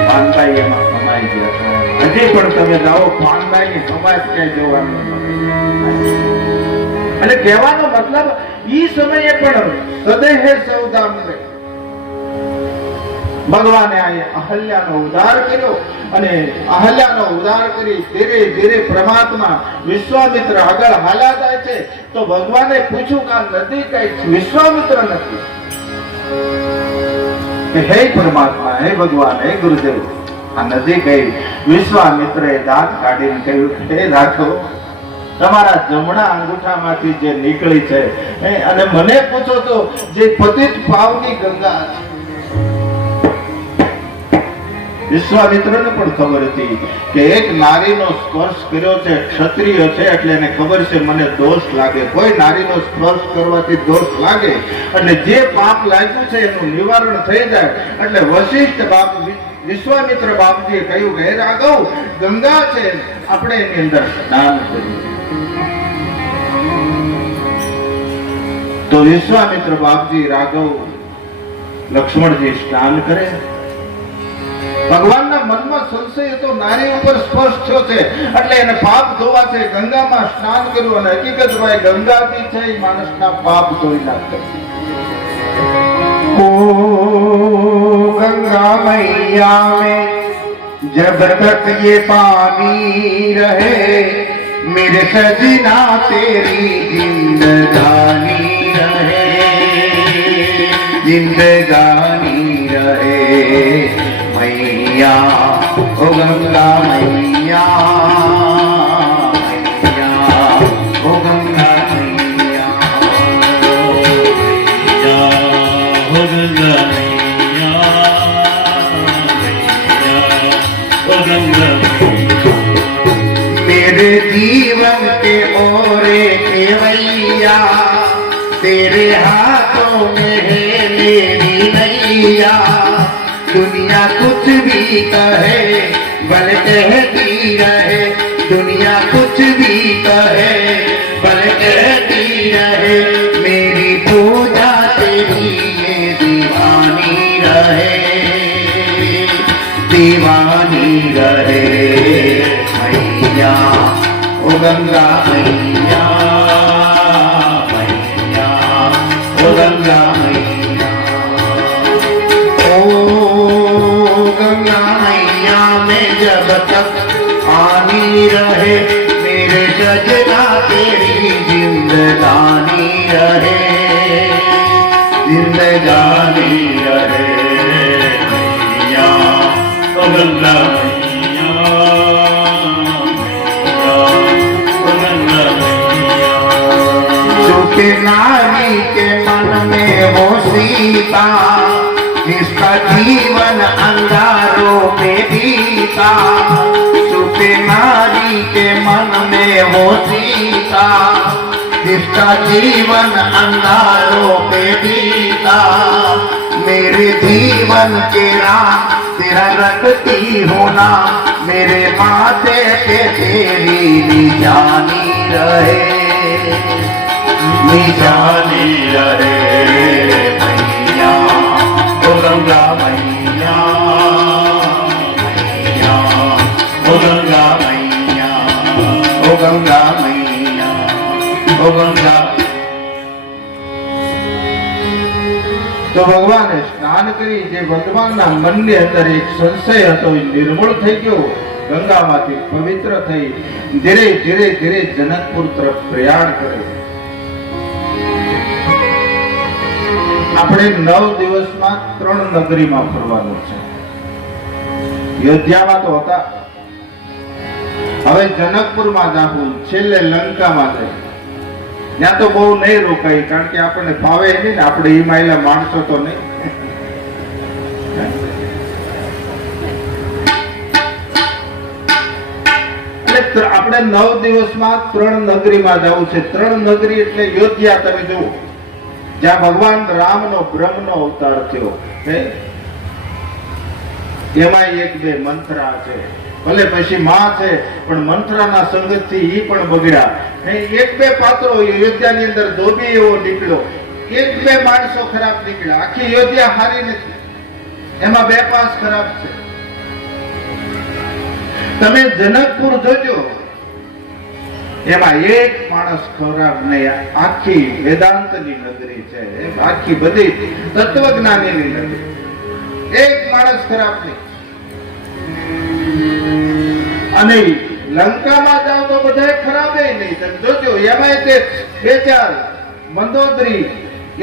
પાનભાઈ એમાં કમાઈ ગયા હતા. હજી પણ તમે જાઓ, પાનભાઈની કમાઈ ક્યાંય જોવાનું નથી. અને કહેવાનો મતલબ ઈ સમયે પણ સદેહે સાવધાન રહે. ભગવાને અહલ્યાનો ઉદ્ધાર કર્યો અને અહલ્યાનો ઉદ્ધાર કરી ધીરે ધીરે પરમાત્મા વિશ્વામિત્ર આગળ હાલ્યા જાય છે. તો ભગવાને પૂછ્યું કે આ નદી કઈ વિશ્વામિત્ર નથી કે હે પરમાત્મા, હે ભગવાન, હે ગુરુદેવ, આ નદી કઈ? વિશ્વામિત્રએ દાંત કાઢીને કહ્યું, હે રાખો, તમારા જમણા અંગૂઠામાંથી જે નીકળી છે અને મને પૂછો તો જે પતિત પાવની ગંગા છે. વિશ્વામિત્રને પણ ખબર હતી કે એક નારીનો સ્પર્શ કર્યો છે, ક્ષત્રિય છે, એટલે એને ખબર છે મને દોષ લાગે. કોઈ નારીનો સ્પર્શ કરવાથી દોષ લાગે એટલે જે પાપ લાગ્યું છે એનું નિવારણ થઈ જાય. એટલે વશિષ્ઠ બાપ વિશ્વામિત્ર બાપજીએ કહ્યું કે હે રાઘવ, ગંગા છે, આપણે એની અંદર સ્નાન કરીએ. તો વિશ્વામિત્ર બાપજી, રાઘવ, લક્ષ્મણજી સ્નાન કરે. ભગવાનના મનમાં સંશય હતો, નારી ઉપર સ્પર્શ થયો છે એટલે એને પાપ ધોવા છે. ગંગામાં સ્નાન કર્યું અને હકીકત ભાઈ ગંગાથી છે એ માણસના પાપ ધોઈ નાખે. ओ गंगा मैया में जब तक ये पानी रहे, मेरे सजना तेरी जिंदगानी रहे, जिंदगानी रहे मैया, ओ गंगा मैया, मैया, ओ गंगा मैया, मेरे जीवन के ओरे केवैया, तेरे हाथों में है मेरी नैया. दुनिया कुछ भी कहे बल कहती रहे, दुनिया कुछ भी कहे बल कहती रहे, मेरी पूजा तेरी ये दीवानी रहे, दीवानी रहे मैया, ओ गंगा मैया, मैया, ओ गंगा मैया, ओ गंगा मैया में जब तक पानी रहे, मेरे सजना तेरी जिंदगानी रहे, जिंदगानी रहे मैया, ओ गंगा मैया, मैया, ओ गंगा मैया. सुखे नारी के मन में वो सीता, जिसका जीवन अंगारों में बीता. सुखे नारी के मन में वो सीता, जिसका जीवन अंगारों पे बीता. मेरे जीवन के राम तेरा रखती होना, मेरे माथे पे तेरी निशानी रहे, निशानी रहे मैया, ओ गंगा मैया, मैया, ओ गंगा मैया, ओ गंगा मैया, ओ गंगा. તો ભગવાને સ્નાન કરી જે ભગવાનના મનની અંદર એક સંશય હતો એ નિર્મૂળ થઈ ગયો. ગંગામાંથી પવિત્ર થઈ ધીરે ધીરે ધીરે જનકપુર તરફ પ્રયાણ કરે. આપણે 9 દિવસમાં 3 નગરીમાં ફરવાનું છે. અયોધ્યામાં તો હતા, હવે જનકપુરમાં જાવું, છેલ્લે લંકામાં જાય. ત્યાં તો બહુ નહીં રોકાય, કારણ કે આપણને ફાવે નહીં ને, આપણે ઈ માયલા માણસો તો નહીં. એટલે આપણે 9 દિવસમાં 3 નગરીમાં જવું છે. 3 નગરી એટલે અયોધ્યા. તમે જુઓ, જ્યાં ભગવાન રામનો બ્રહ્મનો અવતાર થયો, એમાં 1-2 મંથરા છે. ભલે પછી માં છે, પણ મંથરાના સંગતથી ઈ પણ બગડ્યા. 1-2 પાત્રો અયોધ્યાની અંદર ધોબી એવો નીકળ્યો, 1-2 માણસો ખરાબ નીકળ્યા. આખી અયોધ્યા હારી નથી, એમાં 2 પાસ ખરાબ છે. તમે જનકપુર જોજો, એમાં 1 માણસ ખરાબ નહીં. આખી વેદાંતની નગરી છે, આખી બધી તત્વજ્ઞાનીની નગરી, 1 માણસ ખરાબ નહીં. અને લંકામાં જાવ તો બધા ખરાબ નહીં. તમે જોજો, એમાં તે 2-4 મંદોદરી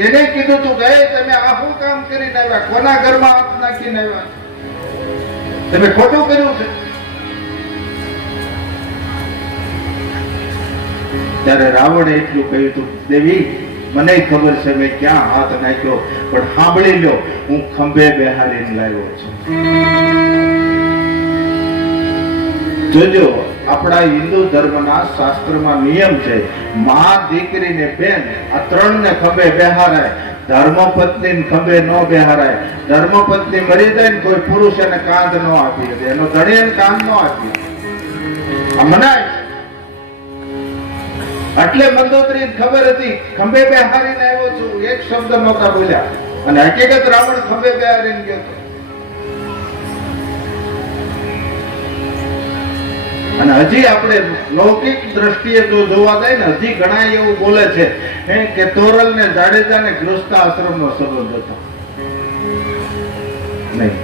એને કીધું તું કે તમે આ શું કામ કરીને આવ્યા, કોના ઘરમાં હાથ નાખીને આવ્યા, તમે ખોટું કર્યું છે. ત્યારે રાવણે એટલું કહ્યું હતું, દેવી મને ખબર છે મેં ક્યાં હાથ નાખ્યો, પણ સાંભળી લો, હું ખંભે બેહારીને લાવ્યો છું. જોજો, આપણા હિન્દુ ધર્મના શાસ્ત્રમાં નિયમ છે, માં, દીકરી ને બેન, આ 3 ને ખંભે બેહારાય ધર્મપત્ની ખંભે ન બેહારાય. ધર્મપત્ની મરી જાય ને કોઈ પુરુષ એને કાંધ ન આપી દે, એનો ધણી એને કાંધ ન આપી આ મનાય. એટલે મંદોદરી ખબર હતી ખંભે બેહારીને આવ્યો છું, એક શબ્દ નહોતા બોલ્યા. અને હકીકત રાવણ ખંભે બેહારીને ગયો હતો. અને હજી આપણે લૌકિક દ્રષ્ટિએ જો જોવા જાય ને હજી ઘણા એવું બોલે છે કે તોરલ ને જાડેજા ને ગૃહસ્થ આશ્રમ નો સંબંધ હતો. નહીં,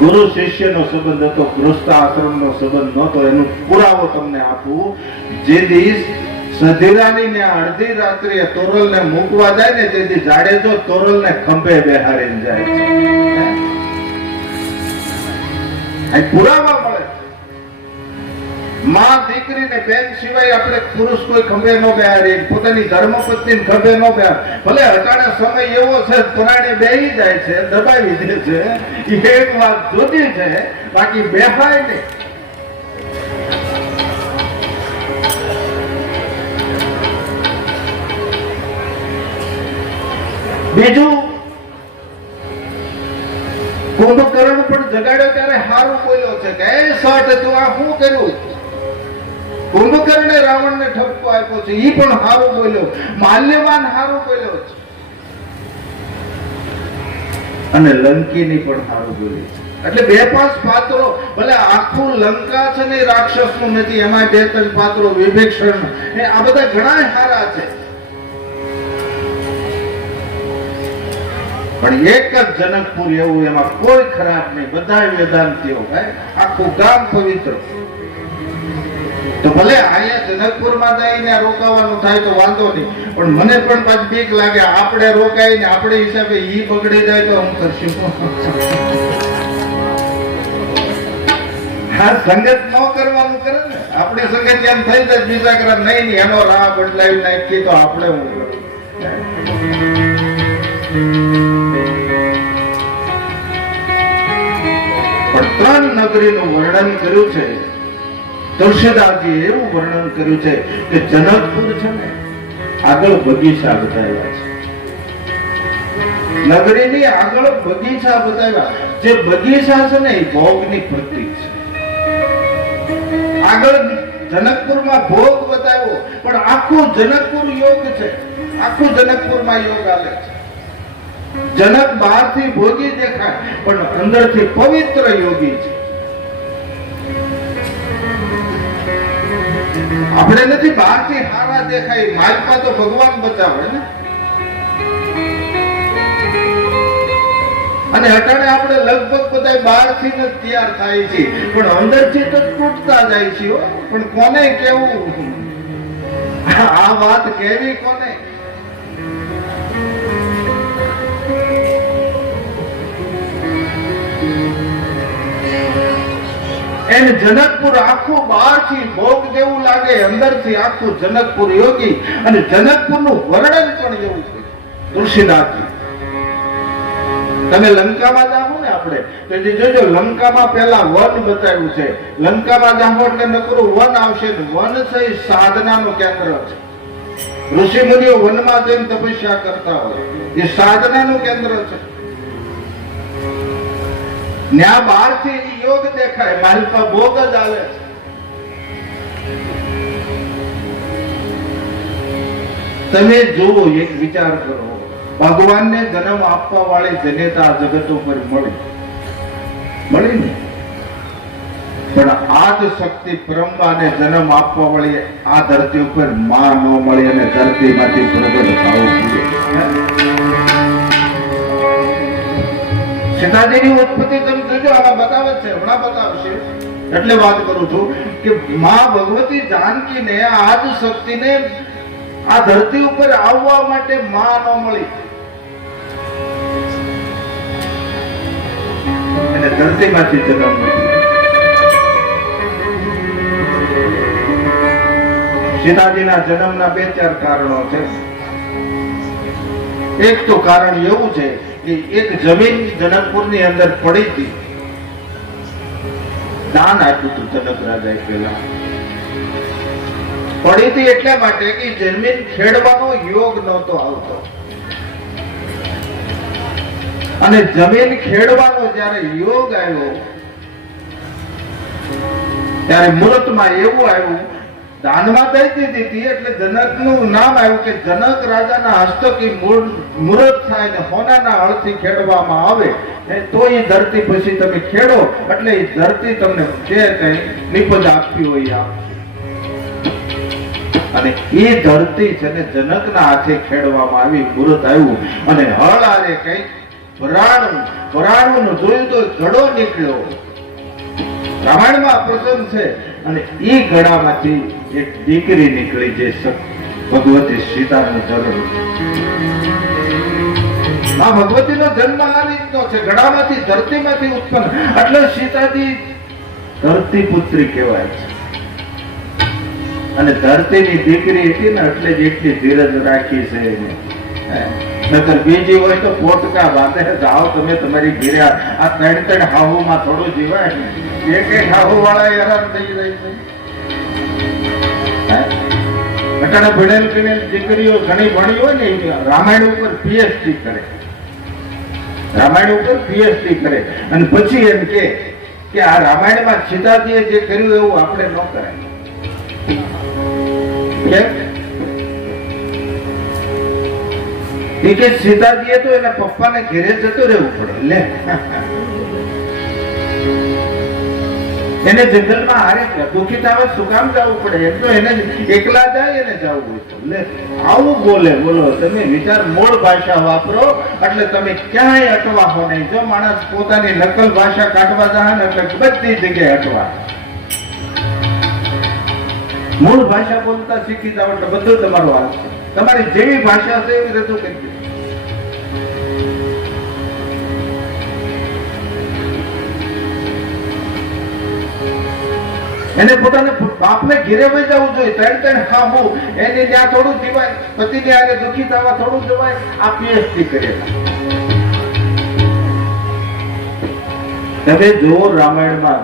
ગુરુ શિષ્ય નો સંબંધ હતો, ગૃહસ્થ આશ્રમ નો સંબંધ નહોતો. એનો પુરાવો તમને આપું. જે દિવસ સધીરાની ને અડધી રાત્રિએ તોરલ ને મૂકવા જાય ને તેથી જાડેજો તોરલ ને ખંભે બેહારીને જાય છે. પુરાવા મળે. માં દીકરી ને બેન સિવાય આપણે પુરુષ કોઈ ખંભે ન બેહારી, પોતાની ધર્મપત્ની ખંભે ન બેહાર. ભલે અટાણે સમય એવો છે પુરાણે બેહી જાય છે, દબાવી દે છે, એક વાત જુદી છે, બાકી બેહાય નહીં. બીજું કુંભકર્ણ પણ જગાડ્યો ત્યારે હારું બોલ્યો છે કે એ સટ તું આ શું કર્યું. કુંભકર્ણે રાવણને ઠપકો આપ્યો છે, ઈ પણ હારું બોલ્યો. માલ્યવાન હારું બોલ્યો છે અને લંકીની પણ હારું બોલી છે. એટલે બે પાંચ પાત્રો, ભલે આખું લંકા છે ને રાક્ષસ નું નથી, એમાં બે ત્રણ પાત્રો વિભીષણ ને આ બધા ઘણા હારા છે. પણ એક જ જનકપુર એવું, એમાં કોઈ ખરાબ નહીં, બધા વેદાંતિઓ, આખું ગામ પવિત્ર. તો ભલે અહીંયા જનકપુરમાં જઈને રોકાવાનું થાય તો વાંધો નહીં, પણ મને પણ પાછી બીક લાગે આપણે રોકાઈને આપણે હિસાબે ઈ બગડી જાય તો હું કરશું. હા, સંગત ન કરવાનું કરે ને. આપણે સંગત એમ થઈ જાય બીજા કરે નહીં, એનો રાહ બદલાવી નાખીએ તો આપણે હું કરું. પણ ત્રણ નગરીનું વર્ણન કર્યું છે તુલસીદાસજી. એવું વર્ણન કર્યું છે કે જનકપુર છે ને આગળ બગીચા બતાવ્યા છે, નગરીની આગળ બગીચા બતાવ્યા. જે બગીચા છે ને એ ભોગની પ્રતીક છે. આગળ જનકપુરમાં ભોગ બતાવ્યો, પણ આખું જનકપુર યોગ છે. આખું જનકપુરમાં યોગ આવે છે. જનક બહારથી ભોગી દેખાય પણ અંદરથી પવિત્ર યોગી છે. આપણે નથી બહારથી હારા દેખાય, માલપા તો ભગવાન બચાવે ને. અને અટાણે આપણે લગભગ બધા બહારથી જ તૈયાર થાય છે પણ અંદરથી તો તૂટતા જાય છે. પણ કોને કેવું આ વાત કેવી કોને? એને જનકપુર આખું બહારથી ભોગ જેવું લાગે, અંદરથી આખું જનકપુર યોગી. અને જનકપુરનું વર્ણન પણ એવું છે તુલસીદાસજી. તમે લંકામાં જાઓ ને આપણે તો જોજો, લંકામાં પેલા વન બતાવ્યું છે. લંકામાં જાઓ એટલે નકરું વન આવશે. વન છે એ સાધનાનું કેન્દ્ર છે. ઋષિ મુનિઓ વનમાં જઈને તપસ્યા કરતા હોય, એ સાધનાનું કેન્દ્ર છે. ન્યા બહારથી યોગ દેખાય, માલપા ભોગ જ આવે છે. તમે જુઓ, એક વિચાર કરો, ભગવાનને જન્મ આપવા વાળી જનેતા જગત ઉપર મળી ને, પણ આદ શક્તિ પરમ્બાને જન્મ આપવા વાળી આ ધરતી ઉપર માં ન મળી અને ધરતીમાંથી પ્રગટ થવું જોઈએ. સીતાજીની ઉત્પત્તિ તમે જોજો, આમાં બતાવે છે, હમણાં બતાવશે એટલે વાત કરું છું કે માં ભગવતી જાનકીને આદ શક્તિને આ ધરતી ઉપર આવવા માટે માં ન મળી, અને ધરતીમાંથી જન્મ નથી. સીતાજીના જન્મના બે ચાર કારણો છે. એક તો કારણ એવું છે કે એક જમીન જનકપુરની અંદર પડી હતી, દાન આપ્યું હતું જનક રાજાએ પહેલા. પડી હતી એટલા માટે કે જમીન ખેડવાનો યોગ નહોતો આવતો, અને જમીન ખેડવાનો જ્યારે યોગ આવ્યો ત્યારે મુહૂર્તમાં એવું આવ્યું, દાનમાં દઈ દીધી હતી એટલે જનકનું નામ આવ્યું કે જનક રાજાના હસ્તકી મુહૂર્ત થાય ને હોનાના હળથી ખેડવામાં આવે તો એ ધરતી પછી તમે ખેડો એટલે એ ધરતી તમને જે કઈ નિપજ આપતી હોય આપશે. અને એ ધરતી છે ને જનકના હાથે ખેડવામાં આવી, મુહૂર્ત આવ્યું અને હળ આરે કઈ વરાણું જોયું તો ઘડો નીકળ્યો. રામાયણમાં પ્રસંગ છે અને એ ગળામાંથી એક દીકરી નીકળી જે ભગવતી સીતાનો જન્મ. આ ભગવતીનો જન્મ આ રીતનો છે, ગળામાંથી ધરતીમાંથી ઉત્પન્ન, એટલે સીતાજી ધરતી પુત્રી કહેવાય છે. અને ધરતીની દીકરી હતી ને એટલે જ એટલી ધીરજ રાખી છે એને. નતર બીજી હોય તો પોટકા બાંધે જાઓ તમે તમારી ઘેરે. આ ત્રણ હાહુમાં થોડું જીવાય ને, એક હાહુ વાળા હેરાન થઈ જાય છે. અટાણે ભણેલ ગણેલ દીકરીઓ ઘણી ભણી હોય ને રામાયણ ઉપર પીએચડી કરે, રામાયણ ઉપર પીએચડી કરે અને પછી એમ કે આ રામાયણમાં સીતાજીએ જે કર્યું એવું આપણે ન કરાય. કે સીતાજીએ તો એના પપ્પાને ઘેરે જતો રહેવું પડે, લે એને જંગલમાં હારે દુઃખી થવા શું કામ જવું પડે? એમ તો એને એકલા જાય એને જવું હોય તો લે આવું બોલે. બોલો તમે વિચાર, મૂળ ભાષા વાપરો એટલે તમે ક્યાંય અટવાહો નહીં. જો માણસ પોતાની નકલ ભાષા કાઢવા જાય ને એટલે બધી જગ્યાએ અટવા. મૂળ ભાષા બોલતા શીખી જાવ એટલે બધું તમારું હાલ છે. તમારી જેવી ભાષા છે એવી રજૂ કરી. એને પોતાને બાપને ઘેરે વહી જવું જોઈએ. ત્રણ ખાવું એને ત્યાં થોડું જીવાય, પતિને આને દુઃખી થવા થોડું જવાય. આ પીએચડી કરેલા તમે જો રામાયણમાં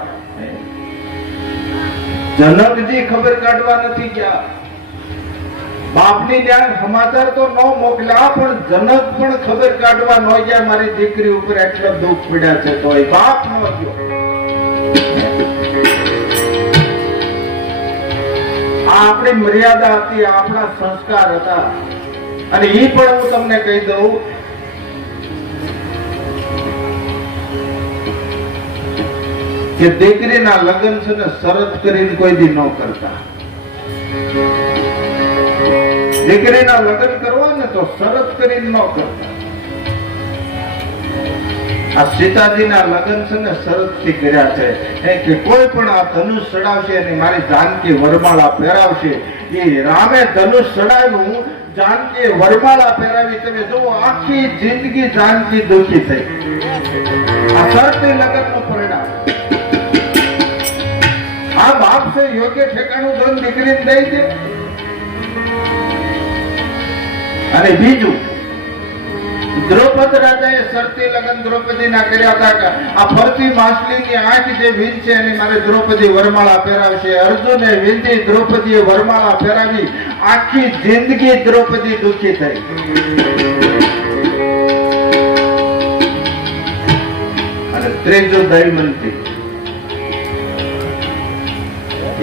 જનકજી ખબર કાઢવા નથી ગયા, બાપની ત્યાં સમાચાર તો ન મોકલ્યા પણ જનક પણ ખબર કાઢવા ન ગયા મારી દીકરી ઉપર એટલો દુઃખ પડ્યા છે તો બાપ ન ગયો. આ આપણી મર્યાદા હતી, આપણા સંસ્કાર હતા. અને એ પણ હું તમને કહી દઉં કે દીકરીના લગ્ન છે ને શરત કરીને કોઈ દી ન કરતા. દીકરીના લગ્ન કરવા ને તો શરત કરીને ન કરતા. આ સીતાજીના લગ્ન છે ને શરતથી કર્યા છે કે કોઈ પણ આ ધનુષ ચડાવશે અને મારી જાનકી વરમાળા પહેરાવશે. એ રામે ધનુષ ચડાવ્યું, જાનકી વરમાળા પહેરાવી. તમે જુઓ આખી જિંદગી જાનકી દુઃખી થઈ. આ શરતી લગ્નનું પરિણામ. આ બાપ છે યોગ્ય ઠેકાણું જોઈને દીકરીને દઈ દે. અને બીજું, દ્રૌપદ રાજાએ શરતી લગ્ન દ્રૌપદી ના કર્યા હતા. આ ફરતી માછલીની આંખ જે વીજ છે એની મારે દ્રૌપદી વરમાળા પહેરાવશે. અર્જુને વિંધી દ્રૌપદીએ વરમાળા પહેરાવી. આખી જિંદગી દ્રૌપદી દુઃખી થઈ. અને ત્રીજું દૈમંતી,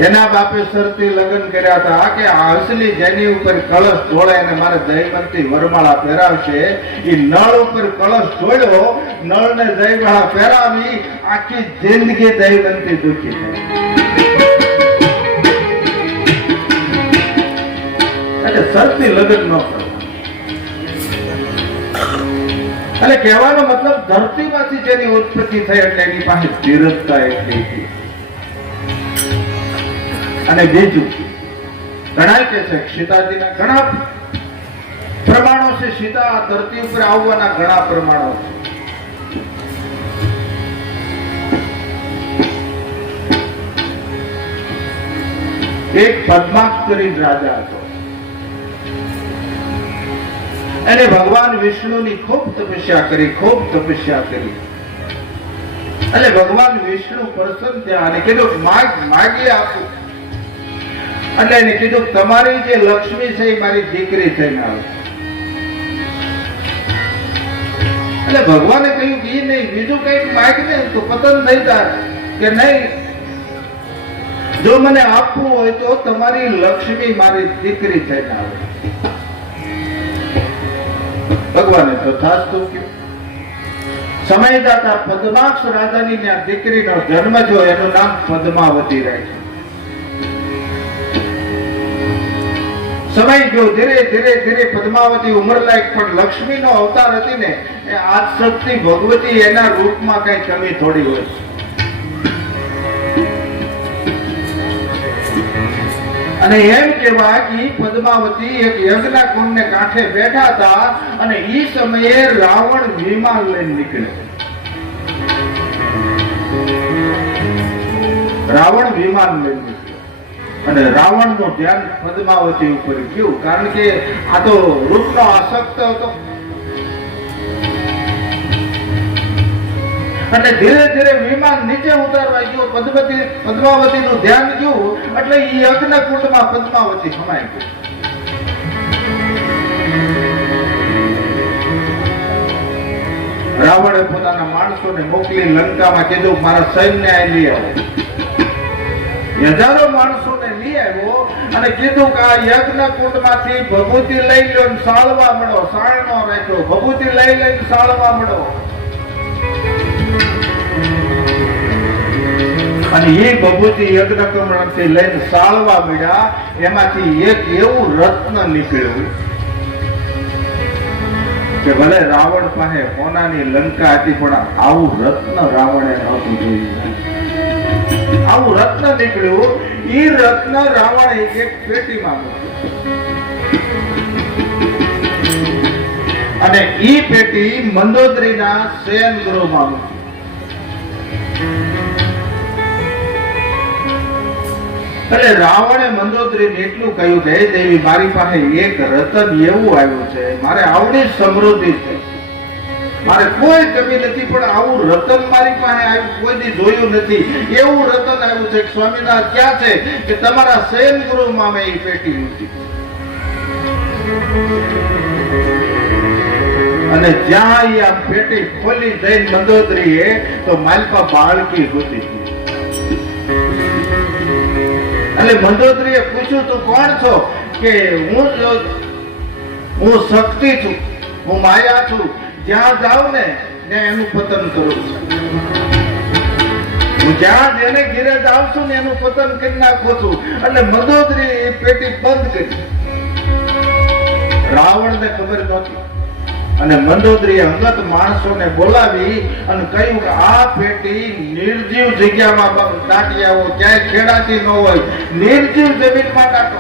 એના બાપે શરતી લગ્ન કર્યા હતા કે અસલી જેની ઉપર કળશ ઢોળાય અને મારે દૈવંતી વરમાળા પહેરાવશે. એ નળ ઉપર કળશ ઢોળ્યો, નળ ને દૈવમાળા પહેરાવી. આખી જિંદગી દૈવંતી દુઃખી થઈ. એટલે શરતી લગ્ન ન કરવા. એટલે કહેવાનો મતલબ ધરતીમાંથી જેની ઉત્પત્તિ થઈ એટલે એની પાસે ધીરજતા એટલી હતી. અને બીજું ઘણા કે છે સીતાજીના ઘણા પ્રમાણો છે. સીતા આ ધરતી ઉપર આવવાના ઘણા પ્રમાણો છે. એક પદ્માકરી રાજા હતો. એને ભગવાન વિષ્ણુની ખૂબ તપસ્યા કરી, ખૂબ તપસ્યા કરી. એટલે ભગવાન વિષ્ણુ પ્રસન્ન થયા અને કીધું માગી આપું. એટલે એને કીધું તમારી જે લક્ષ્મી છે એ મારી દીકરી થઈને આવે. એટલે ભગવાને કહ્યું કે એ નહીં, બીજું કઈક માગ ને તો પતન થઈ જાય કે નહીં, જો મને આપવું હોય તો તમારી લક્ષ્મી મારી દીકરી થઈને આવે. ભગવાને તો થાસ્તું કહ્યું. સમય જતા પદ્માક્ષ રાજાની ત્યાં દીકરીનો જન્મ થયો, એનું નામ પદ્માવતી રાખ્યું. સમય ગયો, ધીરે ધીરે ધીરે પદ્માવતી ઉંમર લાયક, પણ લક્ષ્મીનો અવતાર હતી ને એ આદિશક્તિ ભગવતી એના રૂપમાં કઈ કમી થોડી હોય. અને એમ કહેવાય કે પદ્માવતી એક યજ્ઞ કુંડને કાંઠે બેઠા હતા અને એ સમયે રાવણ વિમાન લઈને નીકળ્યો. રાવણ વિમાન લઈને નીકળ્યો અને રાવણનું ધ્યાન પદ્માવતી ઉપર ગયું, કારણ કે આ તો રૂપનો આસક્ત હતો. અને ધીરે ધીરે વિમાન નીચે ઉતારવા ગયો, પદ્માવતી નું ધ્યાન ગયું એટલે એ યજ્ઞ કુંડમાં પદ્માવતી સમાઈ ગઈ. રાવણે પોતાના માણસોને મોકલી લંકામાં કીધું મારા સૈન્ય આ લઈ આવો. હજારો માણસોને લઈ આવ્યો અને કીધું કે આ યજ્ઞ કુંડમાંથી ભભૂતિ લઈ લો, સાળવા મળો. સાળનો રાખ્યો, ભભૂતિ લઈ લઈને સાળવા મળો. અને એ ભભૂતિ યજ્ઞ કુંડથી લઈને સાળવા મળ્યા. એમાંથી એક એવું રત્ન નીકળ્યું કે ભલે રાવણ પાસે સોનાની લંકા હતી પણ આવું રત્ન રાવણે નહોતું જોયું. આવું રત્ન નીકળ્યું. એ રત્ન રાવણે એક પેટીમાં મૂક્યું અને એ પેટી મંદોદરીના શયન ગૃહમાં મૂકી. એટલે રાવણે મંદોદરીને એટલું કહ્યું કે હે દેવી, મારી પાસે એક રતન એવું આવ્યું છે, મારે આવડી સમૃદ્ધિ છે, મારે કોઈ કમી નથી, પણ આવું રતન મારી પાસે આવ્યું કોઈ દી જોયું નથી. એવું રતન આવ્યું છે. સ્વામિનાથ ક્યાં છે? કે તમારા શયન ગૃહમાં મેં એ પેટી મૂકી. અને જ્યાં આ પેટી ખોલી જઈને મંદોદરીએ તો માલપા બાળકી ગોતી. એટલે મંદોદરીએ પૂછ્યું તું કોણ છો? કે હું શક્તિ છું, હું માયા છું, જ્યાં જાઉં ને ત્યાં એનું પતન કરું છું. હું જ્યાં જેને ઘેરે જાઉં છું ને એનું પતન કરી નાખું છું. એટલે મંદોદરી એ પેટી બંધ કરી. રાવણને ખબર નહોતી અને મંદોદરીએ અંગત માણસોને બોલાવી અને કહ્યું કે આ પેટી નિર્જીવ જગ્યામાં દાટી આવો, ક્યાંય ખેડાતી ન હોય, નિર્જીવ જમીનમાં દાટો.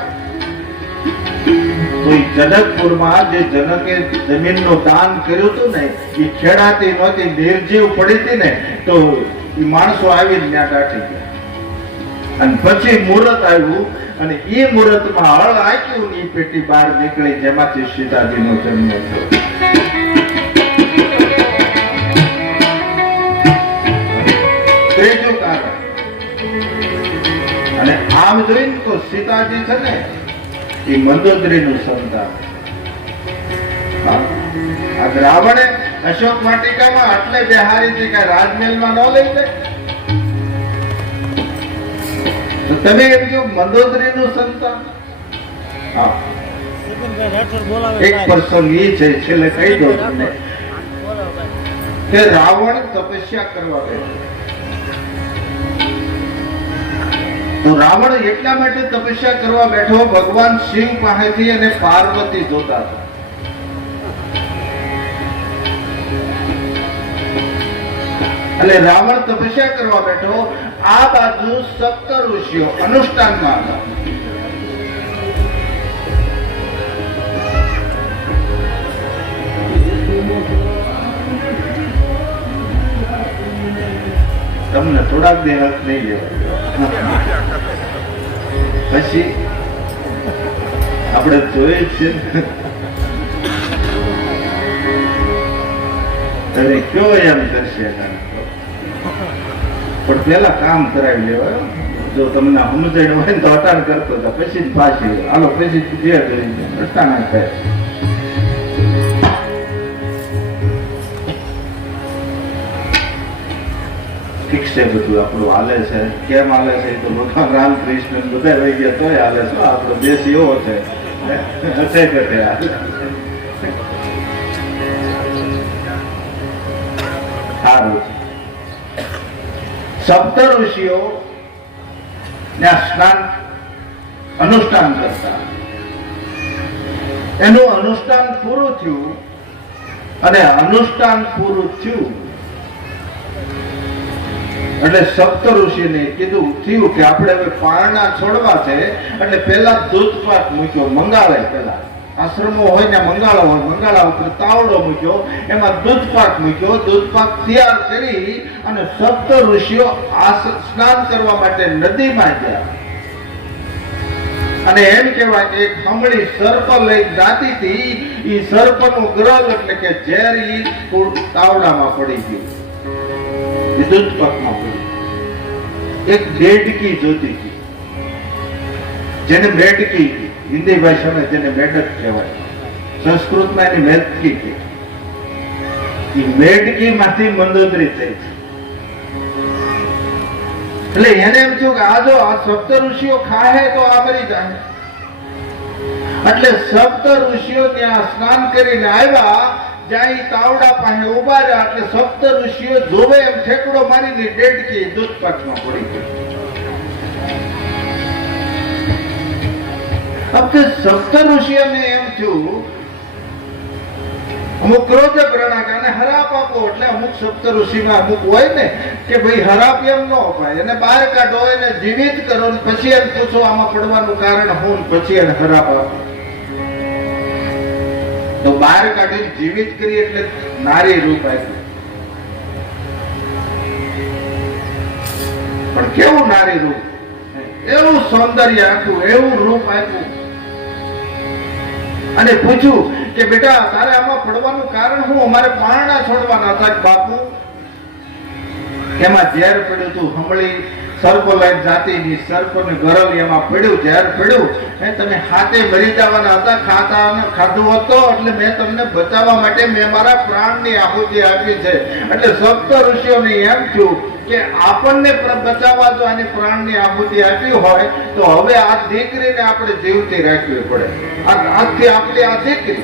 તો જનકપુરમાં જે જનકે જમીનનું દાન કર્યું હતું ને એ ખેડાતી નહોતી, નિર્જીવ પડી હતી ને, તો એ માણસો આવીને ત્યાં દાટી ગયા. અને પછી મુહૂર્ત આવ્યું અને એ મુહૂર્તમાં હળ આંક્યું ને એ પેટી બહાર નીકળી, જેમાંથી સીતાજીનો જન્મ થયો. ત્રીજું કારણ, અને આમ જોઈને તો સીતાજી છે ને એ મંદોદરીનું સંતાન. આ રાવણે અશોક વાટિકામાં આટલે બેહારીથી કઈ રાજમહેલમાં ન લઈ જાય. તો તમે એમ કહો મંદોદરીનું સંતાન. એક પ્રસંગ એ છે, છેલ્લે કહી દો તમને, કે રાવણ તપસ્યા કરવા બેઠો. તો રાવણ એટલા માટે તપસ્યા કરવા બેઠો, ભગવાન શિવ પાસેથી અને પાર્વતી જોતા હતા. એટલે રાવણ તપસ્યા કરવા બેઠો. આ બાજુ સપ્ત ઋષિઓ અનુષ્ઠાનમાં હતા. તમને થોડાક દે હક નહીં લેવા. પછી આપણે જોઈએ છે અરે કયો એમ કરશે, પણ પેલા કામ કરાવી લેવાય. જો તમને સમજણ હોય ને તો અટાણ કરતો હતો, પછી જ પાછી હાલો પછી જે કરી અટાણ થાય. ઠીક છે, બધું આપણું હાલે છે. કેમ હાલે છે તો ભગવાન રામકૃષ્ણ બધા રહી ગયા તોય હાલે છે. આપણો દેશ એવો છે હશે ઘટે હાલે. સારું. સપ્ત ઋષિઓ સ્નાન અનુષ્ઠાન કરતા, એનું અનુષ્ઠાન પૂરું થયું અને અનુષ્ઠાન પૂરું થયું એટલે સપ્ત ઋષિને કીધું થયું કે આપણે હવે પારણા છોડવા છે. એટલે પેલા દૂધપાક મૂક્યો, મંગાળે પેલા આશ્રમો હોય ને મંગાળા હોય, મંગાળા ઉપર તાવડો મૂક્યો, એમાં દૂધપાક મૂક્યો. દૂધપાક તૈયાર કરી અને સપ્ત ઋષિઓ સ્નાન કરવા માટે નદીમાં ગયા. અને એમ કહેવાય કે એક હમળી સર્પ લઈ જાતી હતી, એ સર્પનું ગ્રલ એટલે કે ઝેર ઈ તાવડામાં પડી ગયું, દૂધપાકમાં પડી. એક દેડકી જોતી હતી, જેને મેડકી, હિન્દી ભાષામાં જેને મેડક કહેવાય, સંસ્કૃતમાં એની મેદકી કહે. એ મેડકી માંથી મંદોદરી થઈ છે. એટલે એને એમ થયું કે આ જો આ સપ્ત ઋષિઓ ખાહે તો આ મરી જાય. એટલે સપ્ત ઋષિઓ ત્યાં સ્નાન કરીને આવ્યા, જ્યાં તાવડા પાસે ઉભા રહ્યા. એટલે સપ્ત ઋષિઓ જોવે એમ ઠેકડો મારીને ડેડકી દૂધપાકમાં પડી ગઈ. સપ્ત ઋષિઓને એમ થયું, અમુક ક્રોધક રણાક અને હરાપ આપો. એટલે અમુક સપ્ત ઋષિમાં અમુક હોય ને કે ભાઈ હરાપ એમ ન અપાય, એને બહાર કાઢો, એને જીવિત કરો, પછી એને પૂછો આમાં પડવાનું કારણ હું, પછી એને હરાપ આપો. તો બહાર કાઢી જીવિત કરી એટલે નારી રૂપ આપ્યું. પણ કેવું નારી રૂપ, એવું સૌંદર્ય આપ્યું, એવું રૂપ આપ્યું. અને પૂછ્યું કે બેટા તારે આમાં પડવાનું કારણ હું? અમારે પારણા છોડવાના હતા બાપુ. એમાં ઝેર પડ્યું હતું, હમળી સર્પ લઈને જાતી, સર્પને ગરલ એમાં પડ્યું, ઝેર પડ્યું. તમે હાથે મરી જવાના હતા, ખાધું હતો, એટલે મેં તમને બચાવવા માટે મેં મારા પ્રાણની આહુતિ આપી છે. એટલે સપ્ત ઋષિઓને એમ થયું કે આપણને બચાવવા જો આની પ્રાણની આહુતિ આપી હોય તો હવે આ દીકરીને આપણે જીવતી રાખવી પડે. આજથી આપણી આ દીકરી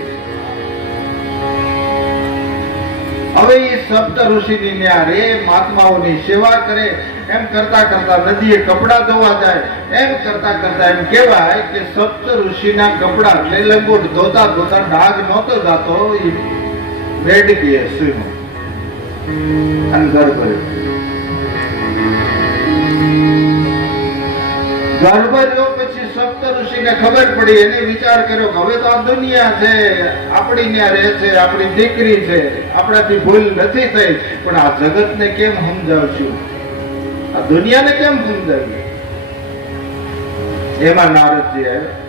હવે એ સપ્ત ઋષિની ન્યા રે, મહાત્માઓની સેવા કરે. એમ કરતા કરતા નદીએ કપડા ધોવા જાય. એમ કરતા કરતા એમ કહેવાય કે સપ્ત ઋષિના કપડા લેલંગોટ ધોતા ધોતા ડાઘ નહોતો જાતો, એ મેડકીએ સુઈનો અને ગર્ભ રહ્યો. પછી સપ્ત ઋષિને ખબર પડી, એને વિચાર કર્યો કે હવે તો આ દુનિયા છે, આપણી ત્યાં રહે છે, આપણી દીકરી છે, આપણાથી ભૂલ નથી થઈ, પણ આ જગતને કેમ સમજાવશું, આ દુનિયાને કેમ સમજાવ્યું? એમાં નારદજી આવ્યા.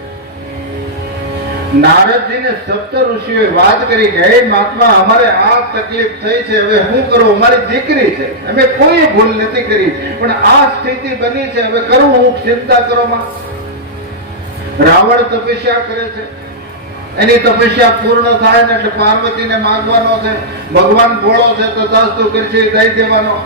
નારદજીને સપ્ત ઋષિઓએ વાત કરી કે હે મહાત્મા, અમારે આ તકલીફ થઈ છે, હવે શું કરું? અમારી દીકરી છે, અમે કોઈ ભૂલ નથી કરી, પણ આ સ્થિતિ બની છે, હવે કરું હું? ચિંતા કરો માં. રાવણ તપસ્યા કરે છે, એની તપસ્યા પૂર્ણ થાય ને એટલે પાર્વતીને માંગવાનો છે. ભગવાન ભોળો છે તો તસ્તુ કરશે દઈ દેવાનો.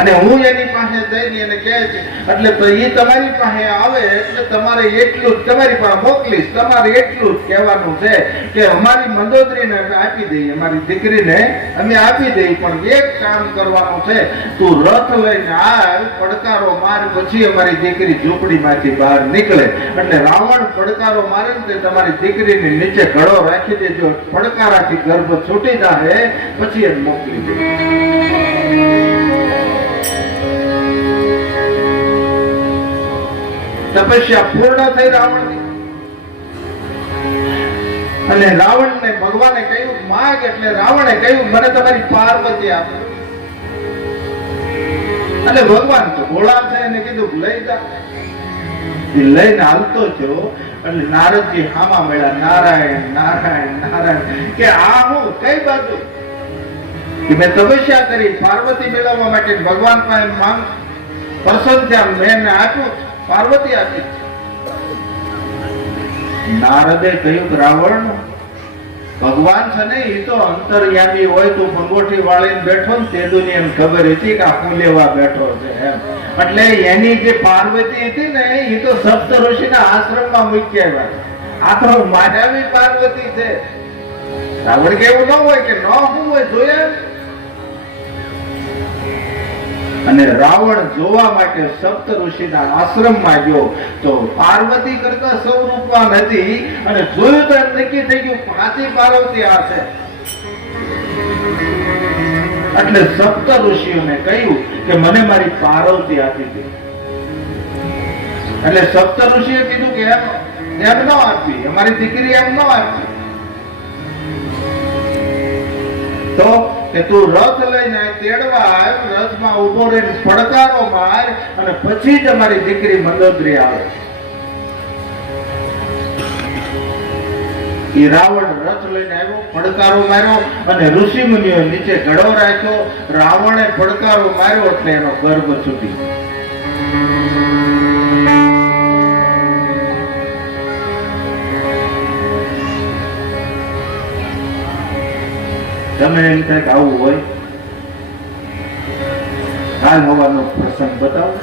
અને હું એની પાસે જઈને એને કહે છે એટલે તો એ તમારી પાસે આવે એટલે તમારે એટલું જ તમારી પાસે મોકલીશ. તમારે એટલું જ કહેવાનું છે કે અમારી મંદોદરીને અમે આપી દઈએ, અમારી દીકરીને અમે આપી દઈએ, પણ એક કામ કરવાનું છે, તું રથ લઈને આવ, પડકારો માર, પછી અમારી દીકરી ઝૂંપડીમાંથી બહાર નીકળે. એટલે રાવણ પડકારો મારે ને તે તમારી દીકરીની નીચે ઘડો રાખી દેજો, પડકારાથી ગર્ભ છૂટી જાય પછી એને મોકલી દેજો. તપસ્યા પૂર્ણ થઈ રાવણની. અને રાવણને ભગવાને કહ્યું માગ, એટલે રાવણે કહ્યું મને તમારી પાર્વતી આપો. અને ભગવાન તો ભોળા છે, એને કીધું લઈ જા. એ લઈને હાલતો થયો એટલે નારદજી હામા મળ્યા, નારાયણ નારાયણ નારાયણ, કે આ હું કઈ બાજુ? કે મેં તપસ્યા કરી પાર્વતી મેળવવા માટે ભગવાન પાસે માંગ પ્રસન્ન થયા, મેં એને આપ્યું, પાર્વતી આપી. નારદે કહ્યું કે રાવણ ભગવાન છે ને એ તો અંતર્યામી હોય, તું પંગોઠી વાળીને બેઠો ને તે દુનિયાને ખબર હતી કે આ હું લેવા બેઠો છે એમ. એટલે એની જે પાર્વતી હતી ને એ તો સપ્ત ઋષિના આશ્રમમાં મૂકી આવ્યા. આ તો માયાવી પાર્વતી છે. રાવણ કે એવું ન હોય કે ન હું હોય જોયા. અને રાવણ જોવા માટે સપ્ત ઋષિના આશ્રમમાં ગયો તો પાર્વતી કરતા સ્વરૂપવાન હતી અને જોયું તો એમ નક્કી થઈ ગયું પાછી પાર્વતી આ છે. એટલે સપ્ત ઋષિઓને કહ્યું કે મને મારી પાર્વતી આપી દે. એટલે સપ્ત ઋષિએ કીધું કે એમ ન આપી, અમારી દીકરી એમ ન આપી. તો કે તું રથ લઈને તેડવા આવ, રથમાં ઉભો રહીને પડકારો માર અને પછી જ અમારી દીકરી મંદોદરી આવે. એ રાવણ રથ લઈને આવ્યો, પડકારો માર્યો અને ઋષિ મુનિઓ નીચે ઘડો રાખ્યો. રાવણે પડકારો માર્યો એટલે એનો ગર્ભ છૂટી. તમે એમ થાય કે આવું હોય? હાલ હોવાનો પ્રસંગ બતાવો.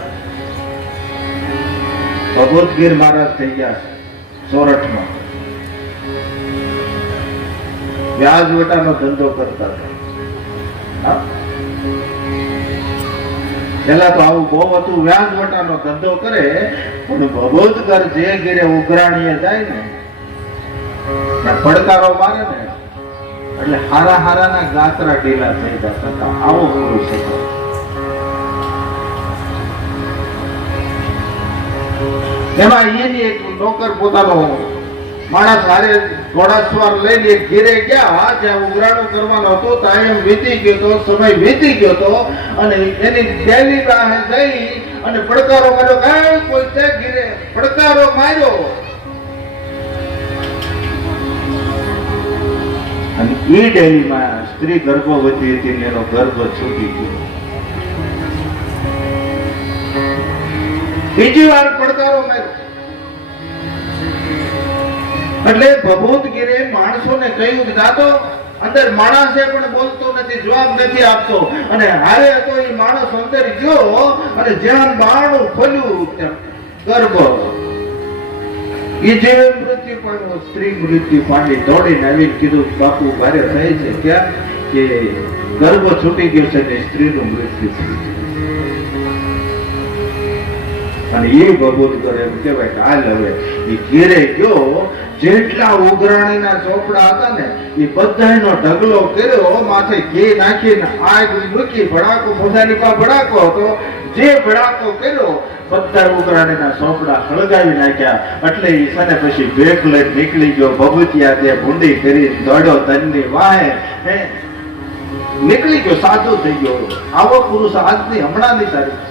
ભગવતગીર મહારાજ થઈ ગયા સોરઠમાં, વ્યાજવટાનો ધંધો કરતા હતા. પેલા તો આવું બહુ હતું, વ્યાજવટાનો ધંધો કરે. પણ ભગવતગર જે ઘેરે ઉઘરાણીએ જાય ને પડકારો મારે ને એટલે હારા હારાના ગાતરા ઢીલા થઈ જતા હતા. આવો પુરુષ હતો. એમાં એની એક નોકર પોતાનો માણસ હારે ઘોડાસવાર લઈને એક ઘેરે ગયા, જ્યાં ઉઘરાણું કરવાનો હતો. ટાઈમ વીતી ગયો તો, સમય વીતી ગયો તો અને એની ડેલી પાસે જઈ અને પડકારો માર્યો. કઈ કોઈ છે ઘેરે? પડકારો માર્યો અને એ ડેલીમાં સ્ત્રી ગર્ભવતી હતી ને એનો ગર્ભ છૂટી ગયો. બીજી વાર પડકારો માર્યો. એટલે ભભૂતગીરે માણસોને કહ્યું કે જાતો અંદર માણસ છે પણ બોલતો નથી, જવાબ નથી આપતો. અને હારે હતો એ માણસ અંદર ગયો અને જ્યાં બારણું ખોલ્યું ગર્ભ. એ જેવે મૃત્યુ પામ્યો, સ્ત્રી મૃત્યુ પામી. દોડીને આવીને કીધું બાપુ ભારે થાય છે. ક્યાં? કે ગર્ભ છૂટી ગયો છે ને સ્ત્રીનું મૃત્યુ થયું છે. અને એ ભગવતગર એમ કહેવાય કે હાલ હવે એ ઘેરે ગયો, જેટલા ઉઘરાણીના ચોપડા હતા ને એ બધાનો ઢગલો કર્યો, માથે ઘી નાખીને આગ મૂકી, ભડાકો બધાની પાસે ભડાકો હતો. જે ભડાકો કર્યો બધા ઉઘરાણીના ચોપડા સળગાવી નાખ્યા. એટલે એ સને પછી ભેખ લઈને નીકળી ગયો. ભભૂતિયા તે ભૂંડી કરી દોડ્યો તનની વાહે નીકળી ગયો, સાધુ થઈ ગયો. આવો પુરુષ આજની હમણાંની તારીખ.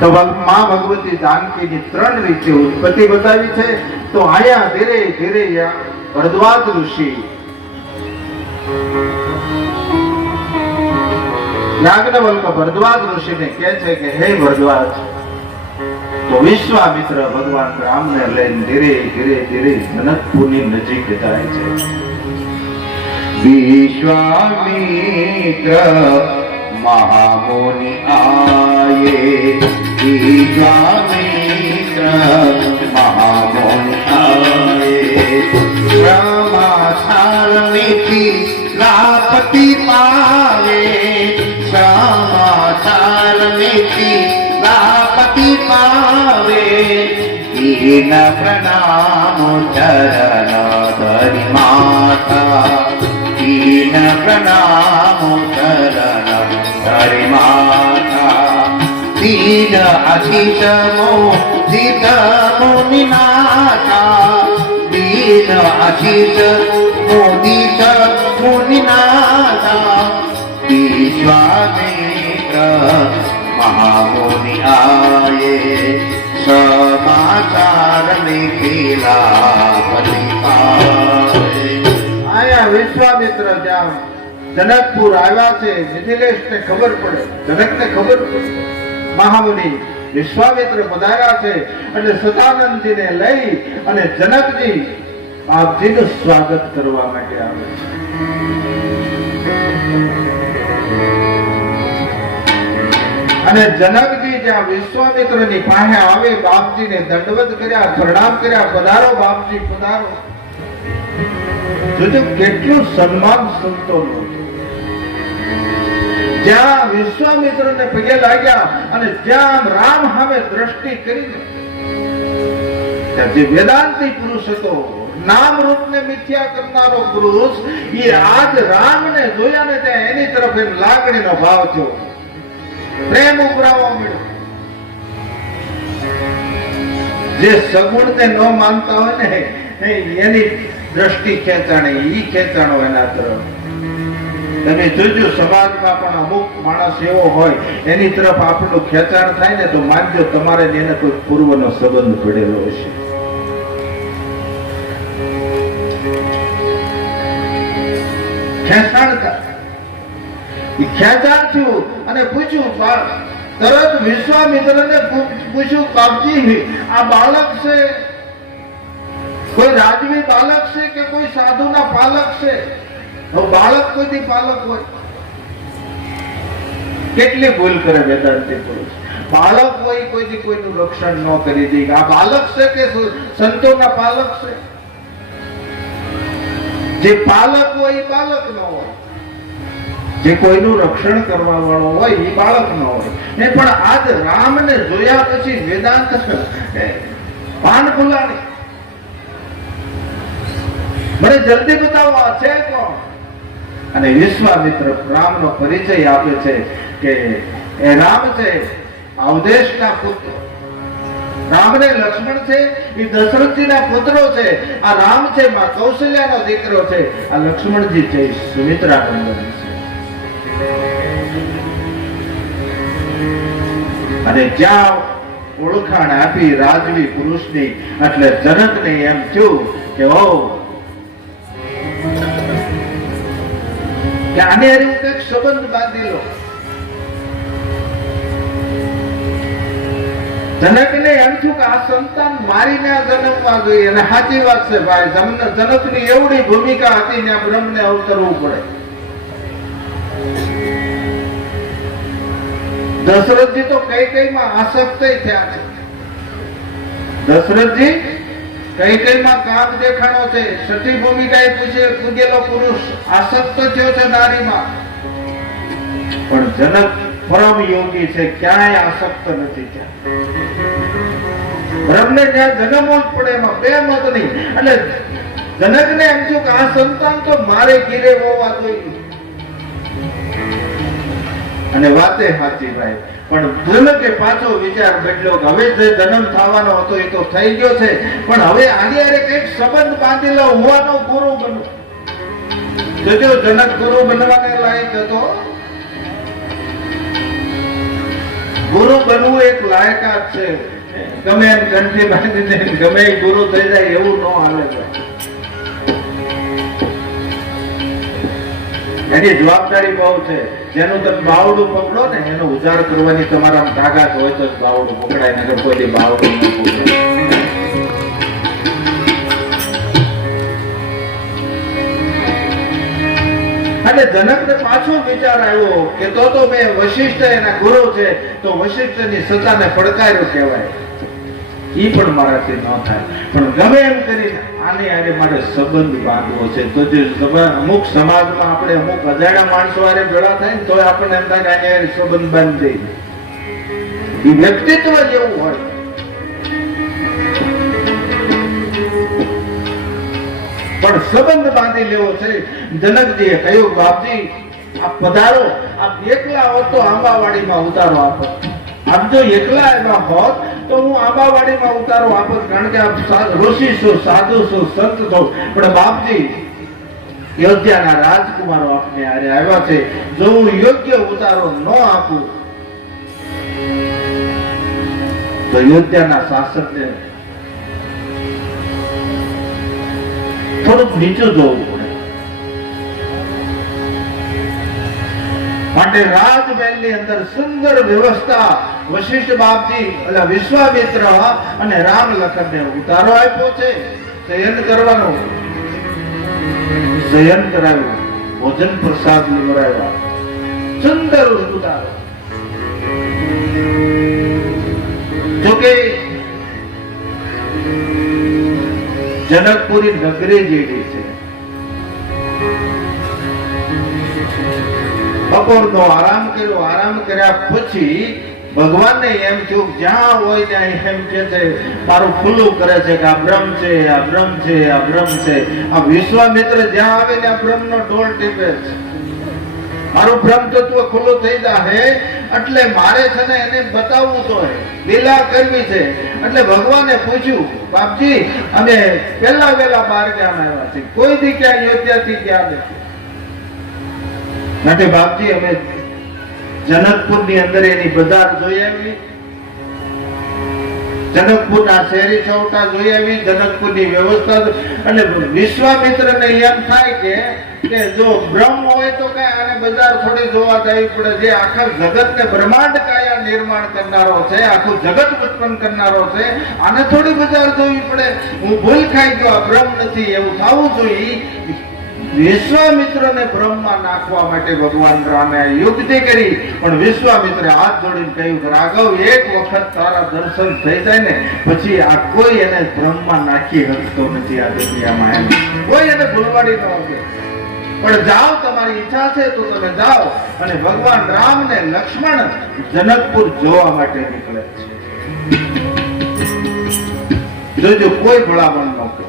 તો માં ભગવતી જાનકીની 3 રીતે ઉત્પત્તિ બતાવી છે. તો આયા ધીરે ધીરે ભરદ્વાજ ઋષિ યાજ્ઞવલ્ક ભરદ્વાજ ઋષિને કહે છે કે હે ભરદ્વાજ, તો વિશ્વામિત્ર ભગવાન રામને લઈને ધીરે ધીરે ધીરે જનકપુરની નજીક જાય છે. विश्वामित्र महामुनि आये, विश्वामित्र महामुनि आये, समाचारमिति लापति पावे, समाचारमिति लापति पावे, दीन प्रणाम चरण धरि माता, दीन प्रणाम चरण धरि माता, दीन अधीश मोदित मुनिनाथा, दीन अधीश मोदित मुनिनाथा, विश्वामित्र महामुनि आये, समाचार निखिला परिपाले. આયા વિશ્વામિત્ર જ્યાં જનકપુર આવ્યા છે, મિથિલેશને ખબર પડે, જનકને ખબર પડે મહામુનિ વિશ્વામિત્ર પધાર્યા છે એટલે સદાનંદજીને લઈ અને જનકજી બાપજીનું સ્વાગત કરવા માટે આવે છે. અને જનકજી જ્યાં વિશ્વામિત્રની પાસે આવે, બાપજીને દંડવત કર્યા, પ્રણામ કર્યા, પધારો બાપજી પધારો. જોજો કેટલું સન્માન સંતોનું. જ્યાં વિશ્વામિત્રને પગે લાગ્યા અને જ્યાં રામ સામે દ્રષ્ટિ કરીને, જે વેદાંતી પુરુષ હતો, નામ રૂપને મિથ્યા કરનારો પુરુષ, એ આજ રામને જોયા ને ત્યાં એની તરફ એમ લાગણીનો ભાવ થયો, પ્રેમ ઉભરાવા મળ્યો. જે સગુણને ન માનતા હોય ને એની દ્રષ્ટિ ખેંચાણી, ઈ ખેંચાણો એના તરફ. તમે જોજો સમાજમાં પણ અમુક માણસ એવો હોય એની તરફ આપણું ખેંચાણ થાય ને તો માનજો તમારે એને કોઈ પૂર્વનો સંબંધ પડેલો હશે. ખેંચાણ થયું અને પૂછ્યું, તરત વિશ્વામિત્રને પૂછ્યું, બાપજી આ બાળક છે કોઈ રાજવી બાળક છે કે કોઈ સાધુના પાલક છે? બાળક કોઈથી પાલક હોય? કેટલી ભૂલ કરે વેદાંતી પુરુષ. બાળક હોય કોઈથી કોઈનું રક્ષણ ન કરી દે. આ બાળક છે કે સંતોના પાલક છે? જે પાલક હોય એ બાળક ન હોય, જે કોઈનું રક્ષણ કરવા વાળો હોય એ બાળક ન હોય. પણ આજ રામને જોયા પછી વેદાંત પાન ભૂલાની. મને જલ્દી બતાવો આ છે કોણ? અને વિશ્વામિત્ર રામનો પરિચય આપે છે કે એ રામ છે, અવધેશના પુત્ર. રામને લક્ષ્મણ છે, એ દશરથજીના પુત્રો છે. આ રામ છે માં કૌશલ્યાનો દીકરો છે. આ લક્ષ્મણજી છે, સુમિત્રા નંદન છે. અને જ્યાં ઓળખાણ આપી રાજવી પુરુષની, એટલે જનકને એમ થયું કે ઓ કે આને હું કઈક સંબંધ બાંધી લો. જનકને એમ થયું કે આ સંતાન મારીને આ જન્મવા જોઈએ. અને સાચી વાત છે ભાઈ, જનકની એવડી ભૂમિકા હતી ને બ્રહ્મને અવતરવું પડે. દશરથજી તો કઈ માં આસક્ત થયા છે. દશરથજી કઈ માં કામ દેખાણો છે. સતી ભૂમિકા પૂગેલો પુરુષ આસક્ત થયો છે નારીમાં. પણ જનક પરમ યોગી છે, ક્યાંય આસક્ત નથી થયા. બ્રહ્મને જ્યાં જન્મવો જ પડે, એમાં બે મત નહીં. એટલે જનકને એમ થયું કે આ સંતાન તો મારે ઘીરે હોવા જોઈએ. અને વાતે સાચી ભાઈ. પણ જનકે પાછો વિચાર બદલ્યો કે હવે જે જન્મ થવાનો હતો એ તો થઈ ગયો છે, પણ હવે આની હારે કઈક સંબંધ બાંધી લો, હોવાનો ગુરુ બનવું. જોજો જનક ગુરુ બનવાને લાયક હતો. ગુરુ બનવું એક લાયકાત છે. ગમે એમ કંઠી બાંધી દે, ગમે એ ગુરુ થઈ જાય એવું ન હાલે. એની જવાબદારી બહુ છે. જેનું તમે બાવડું પકડો ને એનો ઉજાર કરવાની તમારા તાકાત હોય તો બાવડું પકડાય, નકર કોઈ બાવડું ન પકડાય. અને જનકને પાછો વિચાર આવ્યો કે તો મેં વશિષ્ઠ એના ગુરુ છે, તો વશિષ્ઠની સત્તાને પડકાર્યો કહેવાય. ઈ પણ મારાથી ન થાય. પણ ગમે એમ કરીને આને આરે મારે સંબંધ બાંધવો છે. તો જે અમુક સમાજમાં આપણે અમુક અજાણ્યા માણસો આરે ભેળા થાય ને તો આપણને એમ થાય કે આને સંબંધ બાંધી દઈએ. એ વ્યક્તિત્વ જેવું હોય. પણ સંબંધ બાંધી લેવો છે. જનકજીએ કહ્યું, બાપજી આપ પધારો. આપ એકલા હોત તો આંબાવાડીમાં ઉતારો આપો. આપ જો એકલા એમાં હોત તો હું આંબાવાડીમાં ઉતારો આપત, કારણ કે આપ ઋષિ છો, સાધુ છો, સંત છો. પણ બાપજી અયોધ્યાના રાજકુમારો આપને હારે આવ્યા છે. જો હું યોગ્ય ઉતારો ન આપું તો અયોધ્યાના શાસકને થોડુંક નીચું જોવું પડે. માટે રાજમહેલની અંદર સુંદર વ્યવસ્થા વશિષ્ઠ બાપજી એટલે વિશ્વામિત્ર અને રામ લખનને ઉતારો આપ્યો છે. શયન કરવાનો, શયન કરાવ્યું, ભોજન પ્રસાદ લેવડાવ્યા, સુંદર ઉતારો. જોકે જનકપુરી નગરી જેવી છે. બપોરનો આરામ કર્યો. આરામ કર્યા પછી ભગવાનને એમ થયું જ્યાં હોય ત્યાં એમ કે છે મારું ખુલ્લું કરે છે કે આ બ્રહ્મ છે, આ બ્રહ્મ છે, આ બ્રહ્મ છે. આ વિશ્વામિત્ર જ્યાં આવે ત્યાં બ્રહ્મનો ઢોલ ટીપે છે. મારું બ્રહ્મ તત્વ ખુલ્લું થઈ જાય એટલે મારે છે ને એને બતાવવું તો લીલા કરવી છે. એટલે ભગવાને પૂછ્યું બાપજી અમે પહેલા વહેલા બાર ગામ આવ્યા છીએ, કોઈ દી ક્યાં અયોધ્યાથી ક્યાં નથી. માટે બાપજી અમે જનકપુર ની અંદર એની બજાર જોઈ આવી, જનકપુર ના શહેરી ચૌટા જોઈ આવી, જનકપુર ની વ્યવસ્થા. એટલે વિશ્વામિત્ર ને એમ થાય કે જો બ્રહ્મ હોય તો કઈ આને બજાર થોડી જોવા જવી પડે. જે આખા જગત ને બ્રહ્માંડ કાયા નિર્માણ કરનારો છે, આખું જગત ઉત્પન્ન કરનારો છે, આને થોડી બજાર જોવી પડે. હું ભૂલ ખાઈ ગયો, આ બ્રહ્મ નથી એવું થવું જોઈએ. વિશ્વામિત્રને બ્રહ્મમાં નાખવા માટે ભગવાન રામે યુક્તિ કરી. પણ વિશ્વામિત્રે હાથ જોડીને કહ્યું કે રાઘવ એક વખત તારા દર્શન થઈ જાય ને પછી આ કોઈ એને બ્રહ્મમાં નાખી શકતો નથી. આ દુનિયામાં કોઈ એને ભૂલવાડી ન શકે. પણ જાઓ, તમારી ઈચ્છા છે તો તમે જાઓ. અને ભગવાન રામ ને લક્ષ્મણ જનકપુર જોવા માટે નીકળે છે. જોજો કોઈ ભલામણ ન કરે.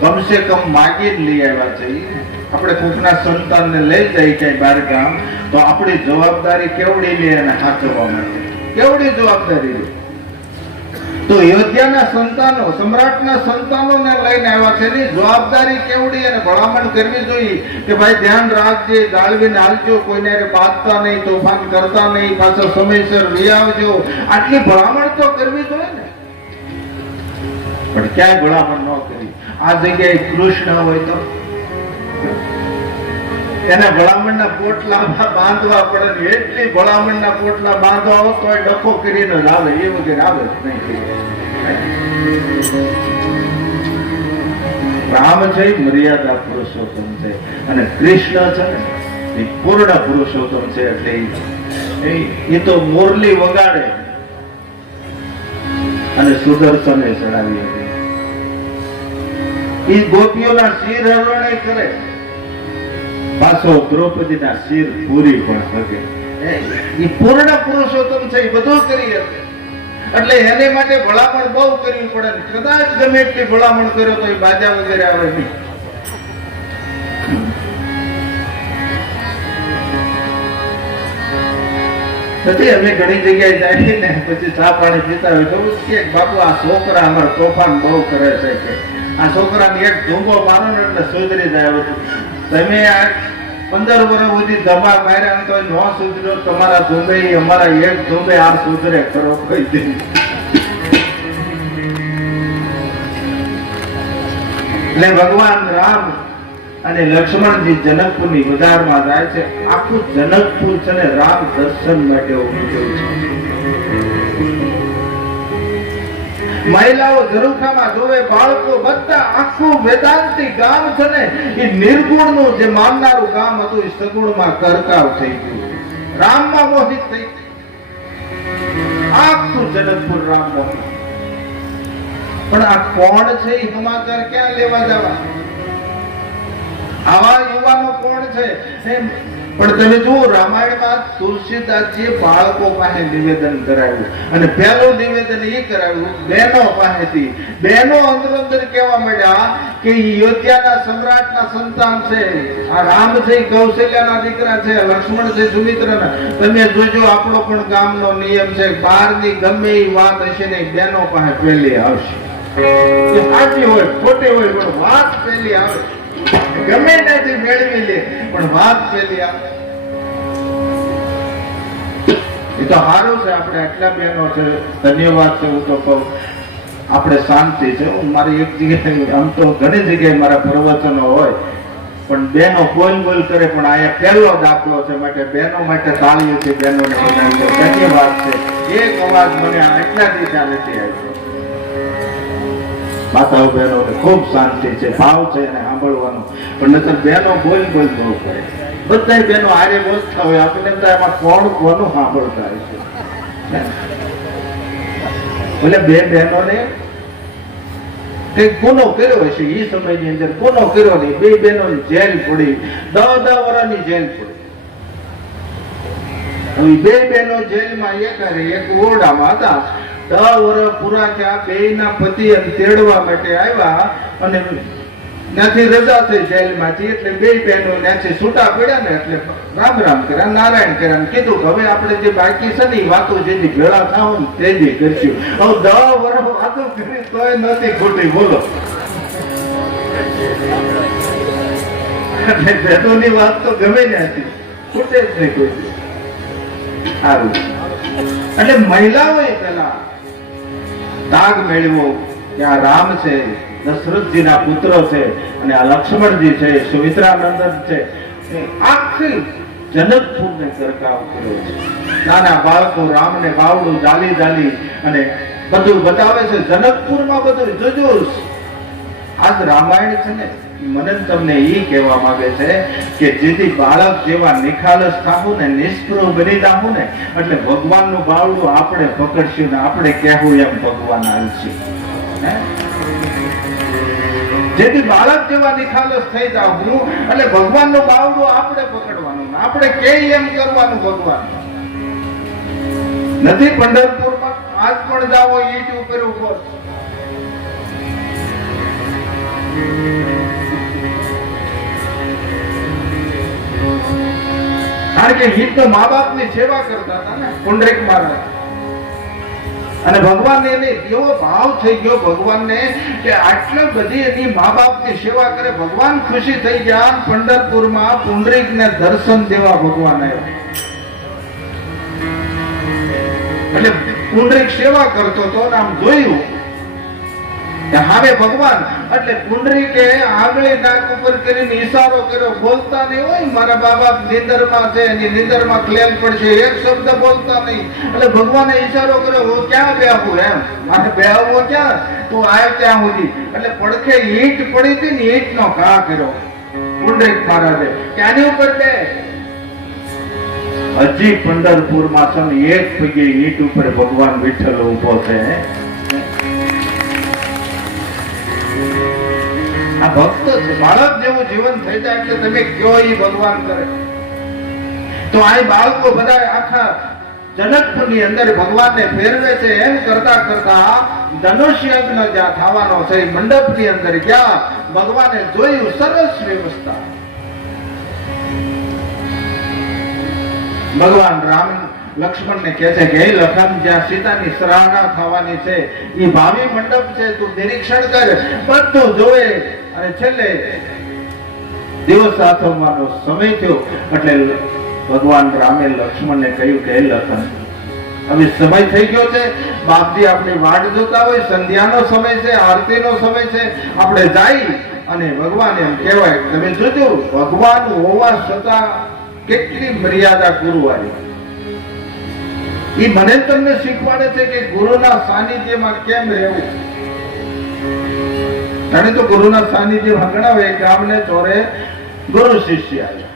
કમસે કમ માગીને લઈ આવ્યા છે. આપણે કોકના સંતાનને લઈ જાય ક્યાંય બાર ગામ તો આપણી જવાબદારી કેવડી લે અને સાચવવા માટે કેવડી જવાબદારી લે. તો અયોધ્યાના સંતાનો, સમ્રાટના સંતાનોને લઈને આવ્યા છે. એની જવાબદારી કેવડી અને ભલામણ કરવી જોઈએ કે ભાઈ ધ્યાન રાખજે, જાળવીને હાલજો, કોઈને બાંધતા નહીં, તોફાન કરતા નહીં, પાછો સમયસર લઈ આવજો. આટલી ભલામણ તો કરવી જોઈએ ને. પણ ક્યાંય ભલામણ ન કરી. આ જગ્યાએ કૃષ્ણ હોય તો એને ભલામણના પોટલા બાંધવા પડે. એટલી ભલામણના પોટલા બાંધવા હોય તો ડખો કરીને જ આવે, એ વગેરે આવે જ નહીં. રામ છે મર્યાદા પુરુષોત્તમ છે અને કૃષ્ણ છે ને એ પૂર્ણ પુરુષોત્તમ છે. એટલે એ તો મોરલી વગાડે અને સુદર્શને ચડાવી હતી. એ ગોપીઓના શિર હરણે કરે, પાછો દ્રૌપદીના શિર પૂરી પણ શકે. એ પૂર્ણ પુરુષોત્તમ છે, એ બધું કરી શકે. એટલે એને માટે ભલામણ બહુ કરવી પડે. કદાચ ગમે એટલી ભલામણ કર્યો તો એ બાજા વગેરે આવે નહીં. નથી અમે ઘણી જગ્યાએ જઈએ ને પછી ચા પાણી પીતા હોય તો કે બાપુ આ છોકરા અમારા તોફાન બહુ કરે છે કે આ છોકરાને એક ધૂંબો મારો ને એટલે સુધરી જાય. તમે આ 15 વર્ષ સુધી ધમા માર્યા તો ન સુધર્યો તમારા ધૂંબે, અમારા એક ધૂંબે આ સુધરે કરો કહી દે. એટલે ભગવાન રામ અને લક્ષ્મણજી જનકપુરની બજારમાં જાય છે. આખું જનકપુર છે ને રામ દર્શન માટે ઉભું છે. મહિલાઓ ઝરૂખામાં જોવે, બાળકો બધા, આખું વેદાંતી ગામ છે ને એ નિર્ગુણનું જે માનનારું ગામ હતું એ સગુણમાં કરકાવ થઈ ગયું, રામમાં મોહિત થઈ. આખું જનકપુર રામ મોહિત. પણ આ કોણ છે એ સમાચાર ક્યાં લેવા જવા? આવા યુવાનો કોણ છે? પણ તમે જુઓ રામાયણમાં તુલસીદાસજીએ બાળકો પાસે નિવેદન કરાવ્યું અને પહેલું નિવેદન એ કરાવ્યું બહેનો પાસેથી. બહેનો અંદર અંદર કહેવા માંડ્યા કે અયોધ્યાના સમ્રાટના સંતાન છે, આ રામ છે કૌશલ્યાના દીકરા છે, લક્ષ્મણ છે સુમિત્રના. તમે જોજો આપણો પણ ગામનો નિયમ છે, બહારની ગમે એ વાત હશે ને બહેનો પાસે પહેલી આવશે. સાચી હોય ખોટી હોય પણ વાત પહેલી આવે. ગમે ત્યાંથી મેળવી લે પણ વાત પેલી આવે. એ તો સારું છે, આપણે આટલા બહેનો છે, ધન્યવાદ છે. હું તો કહું આપણે શાંતિ છે. હું મારી એક જગ્યાએ, આમ તો ઘણી જગ્યાએ મારા પ્રવચનો હોય પણ બહેનો બોલ બોલ કરે, પણ આ પહેલો દાખલો છે, માટે બહેનો માટે તાળીઓથી બહેનોને બનાવ્યો. ધન્યવાદ છે. એક અવાજ મને આ એટલા દિવસે નથી આવ્યો. માતાઓ બહેનોને ખૂબ શાંતિ છે, ભાવ છે એને સાંભળવાનો, પણ નતર બહેનો બોલ બોલ બહુ કરે. બધા બહેનો આરે બોલતા હોય, આપણને એમ થાય એમાં કોણ કોનું સાંભળતા હોય છે. એટલે બે બહેનોને કઈક ગુનો કર્યો હશે, એ સમયની અંદર ગુનો કર્યો નહીં, બે બહેનોની જેલ પડી, 10 વર્ષની જેલ પડી. હવે બે બહેનો જેલમાં એક ઓરડામાં હતા. 10 વર્ષ પૂરા થયા, બેયના પતિ તેડવા માટે આવ્યા અને ત્યાંથી રજા થઈ જેલમાંથી, એટલે બે બહેનો ત્યાંથી છૂટા પડ્યા ને એટલે રામ રામ કર્યા, નારાયણ કર્યા, ને કીધું કે હવે આપણે જે બાકી છે ને એ વાતો જેથી ભેળા થાવ ને તે જ કરશું. હવે 10 વર્ષ વાતો કરી તોય નથી ખોટી, બોલો. એટલે બહેનોની વાત તો ગમે નથી, ખૂટે જ નહીં કોઈ. સારું. એટલે મહિલાઓએ પેલા તાગ મેળવ્યો કે આ રામ છે, દશરથજીના પુત્રો છે, અને આ લક્ષ્મણજી છે, સુમિત્રાનંદન છે, આખી જનકપુરને ગરકાવ કર્યો છે. નાના બાળકો રામને બાવડું જાલી જાલી અને બધું બતાવે છે. જનકપુરમાં બધું જોજો. આજ રામાયણ છે ને, મને તમને એ કહેવા માંગે છે કે જેથી બાળક જેવા નિખાલસ થાવું ને, નિષ્પૃહ બની જાવું ને, એટલે ભગવાનનું બાવડું આપણે પકડશું ને આપણે કહેવું એમ ભગવાન આવશે. જેથી બાળક જેવા નિખાલસ થઈ જાવું એટલે ભગવાનનું બાવડું આપણે પકડવાનું, આપણે કે એમ કરવાનું. ભગવાન નથી પંઢરપુરમાં આજ પણ જાઓ ઈટ ઉપર ઉભો. કારણ કે હિત તો મા બાપ ની સેવા કરતા હતા ને પુંડરીક મહારાજ. અને ભગવાન એને એવો ભાવ થઈ ગયો ભગવાનને કે આટલી બધી એની મા બાપ ની સેવા કરે. ભગવાન ખુશી થઈ ગયા. પંઢરપુરમાં પુંડરીક ને દર્શન દેવા ભગવાન આવ્યા. એટલે પુંડરીક સેવા કરતો હતો ને આમ જોયું હવે ભગવાન, એટલે પુંડરીકે આંગળી નાક ઉપર કરીને ઈશારો કર્યો. બોલતા નહીં હોય, મારા બાબા નિંદરમાં છે, એની નિંદરમાં ક્લેમ પડશે, એક શબ્દ બોલતા નહીં. એટલે ભગવાને ઈશારો કર્યો, હું ક્યાં બેહું એમ, મારે બેહવો ક્યાં, તું આવ ત્યાં સુધી. એટલે પડખે ઈંટ પડી હતી ને, ઈંટ નો ઘા કર્યો પુંડરીક મહારાજે કે આની ઉપર બે. હજી પંઢરપુરમાં છે ને એક પગે ઈંટ ઉપર ભગવાન વિઠ્ઠલ ઉભો છે. આ ભક્ત છે. બાળક જેવું જીવન થઈ જાય એટલે તમે કયો એ ભગવાન કરે. તો આ બાળકો બધા આખા જનકપુરની અંદર ભગવાનને ફેરવે છે. એમ કરતા કરતા ધનુષ્ય યજ્ઞ જ્યાં થવાનો છે મંડપની અંદર ગયા. ભગવાને જોયું સરસ વ્યવસ્થા. ભગવાન રામ લક્ષ્મણને કહે છે કે હે લખન, જ્યાં સીતાની સરાહના થવાની છે એ ભાવિ મંડપ છે, તું નિરીક્ષણ કર. બધું જોવે અને છેલ્લે દિવસ આથમવાનો સમય થયો એટલે ભગવાન રામે લક્ષ્મણને કહ્યું કે હે લખન, હવે સમય થઈ ગયો છે, બાપજી આપણી વાટ જોતા હોય, સંધ્યાનો સમય છે, આરતીનો સમય છે, આપણે જાય. અને ભગવાન એમ કહેવાય, તમે જોજો ભગવાન હોવા છતાં કેટલી મર્યાદા ગુરુવારી. એ મને તમને શીખવાડે છે કે ગુરુના સાનિધ્યમાં કેમ રહેવું. અને તો ગુરુના સાનિધ્યમાં ગણાવે ગામને ચોરે ગુરુ શિષ્ય આવ્યા.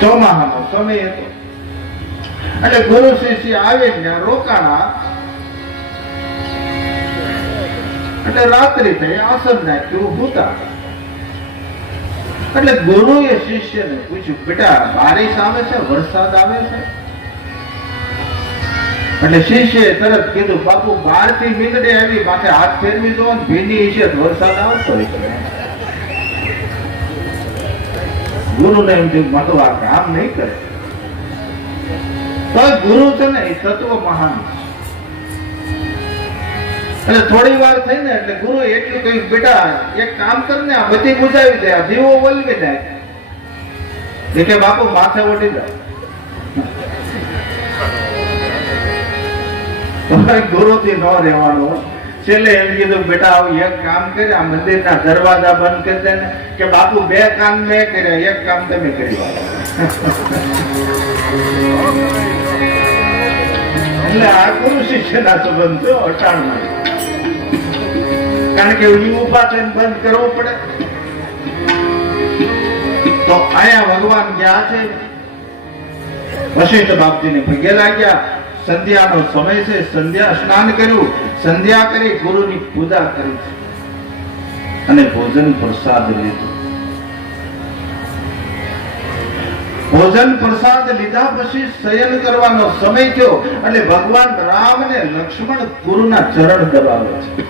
ચોમાહાનો સમય હતો એટલે ગુરુ શિષ્ય આવીને રોકાણા. એટલે રાત્રિ થઈ, આસન નાખ્યું, હુતા. એટલે ગુરુએ શિષ્યને પૂછ્યું, બેટા બારિશ આવે છે, વરસાદ આવે છે? એટલે શિષ્યએ તરત કીધું, બાપુ બહાર થી મીંદડે આવી, માથે હાથ ફેરવી દો ને ભીની છે, વરસાદ આવતો હોય. ગુરુને એમ થયું મારું આ કામ નહીં કરે. તો ગુરુ છે ને એ તત્વ મહાન છે. એટલે થોડી વાર થઈ ને એટલે ગુરુ એટલું કહ્યું, બેટા એક કામ કર ને, આ બધી બુજાવી દે, આ દીવો વલવી જાય. કે બાપુ માથે ઓઢી જાય. ગુરુ થી ન રહેવાનું. છેલ્લે એમ કીધું બેટા આવું એક કામ કરે, આ મંદિરના દરવાજા બંધ કરી દે ને, કે બાપુ બે કામ મેં કર્યા, એક કામ તમે કર્યું. એટલે આ ગુરુ શિષ્યના સંબંધ છે અટાણમાં, કારણ કે ઉભા થઈને બંધ કરવું પડે. તો અહીંયા ભગવાન ગયા છે, વશિષ્ઠ બાપજીને પગે લાગ્યા. સંધ્યાનો સમય છે, સંધ્યા સ્નાન કર્યું, સંધ્યા કરી ગુરુની પૂજા કરી છે અને ભોજન પ્રસાદ લીધું. ભોજન પ્રસાદ લીધા પછી શયન કરવાનો સમય થયો એટલે ભગવાન રામ અને લક્ષ્મણ ગુરુના ચરણ દબાવે છે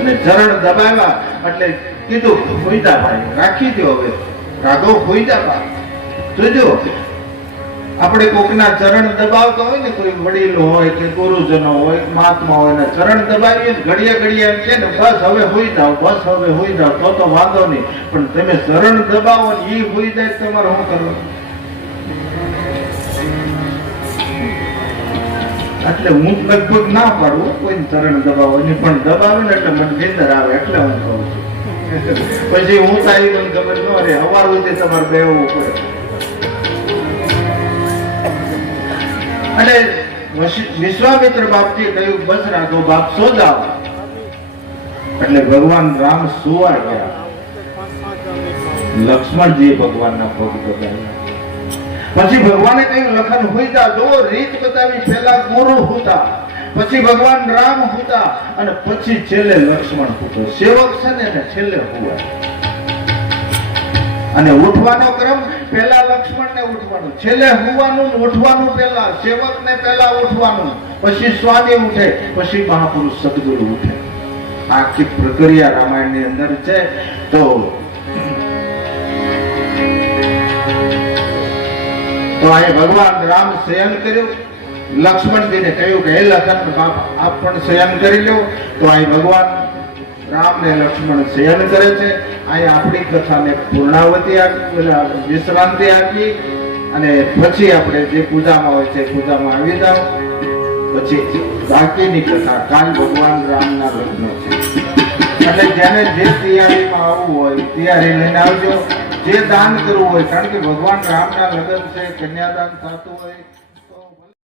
અને ચરણ દબાવ્યા એટલે કીધું હોઈદા ભાઈ રાખી દો, હવે રાઘવ હોઈદા ભાઈ. જોજો આપણે કોકના ચરણ દબાવતો હોય ને, કોઈ વડીલ હોય કે ગુરુજનો હોય મહાત્મા હોય ને ચરણ દબાવીએ ઘડીએ ઘડીએ એમ કે ને બસ હવે હોઈ જાવ, બસ હવે હોઈ જાવ, તો વાંધો નહીં. પણ તમે ચરણ દબાવો ને ઈ હોઈ જાય તમારે શું કરવું? એટલે હું લગભગ ના પાડું કોઈ ચરણ દબાવો, પણ દબાવે ને એટલે મને નીંદર આવે, એટલે હું કહું છું. પછી હું તારી મને ખબર ન રહે, સવાર સુધી તમારે બેહવું પડે. અને વિશ્વામિત્ર બાપજી કહ્યું બસ રાઘવ બાપ સો જાઓ. એટલે ભગવાન રામ સુવા ગયા. લક્ષ્મણજી ભગવાનના પગ દબાવ્યા. પછી ભગવાને કહ્યું લખન હોઈ જા. જો રીત બતાવી, પહેલા ગુરુ હતા, પછી ભગવાન રામ હતા અને પછી છેલ્લે લક્ષ્મણ હતો. સેવક છે ને છેલ્લે હુવા. અને ઉઠવાનો ક્રમ પહેલા લક્ષ્મણ ને ઉઠવાનું, છેલ્લે હુવાનું, ઉઠવાનું પહેલા સેવક ને પહેલા ઉઠવાનું, પછી સ્વામી ઉઠે, પછી મહાપુરુષ સદગુરુ ઉઠે. આખી પ્રક્રિયા રામાયણ ની અંદર છે. તો આ ભગવાન રામ શયન કર્યું. લક્ષ્મણજીને કહ્યું કે હે લખન બાપ આપ પણ શયન કરી લો. તો આ ભગવાન રામ ને લક્ષ્મણ શયન કરે છે. અહીં આપણી કથાને પૂર્ણાવતી આપી, વિશ્રાંતિ આપી અને પછી આપણે જે પૂજામાં હોય છે પૂજામાં આવી જાવ. પછી બાકીની કથા કાલ ભગવાન રામના લગ્ન છે. એટલે જેને જે તૈયારીમાં આવવું હોય તૈયારી લઈને આવજો. જે દાન કરવું હોય, કારણ કે ભગવાન રામના લગ્ન છે, કન્યાદાન થતું હોય.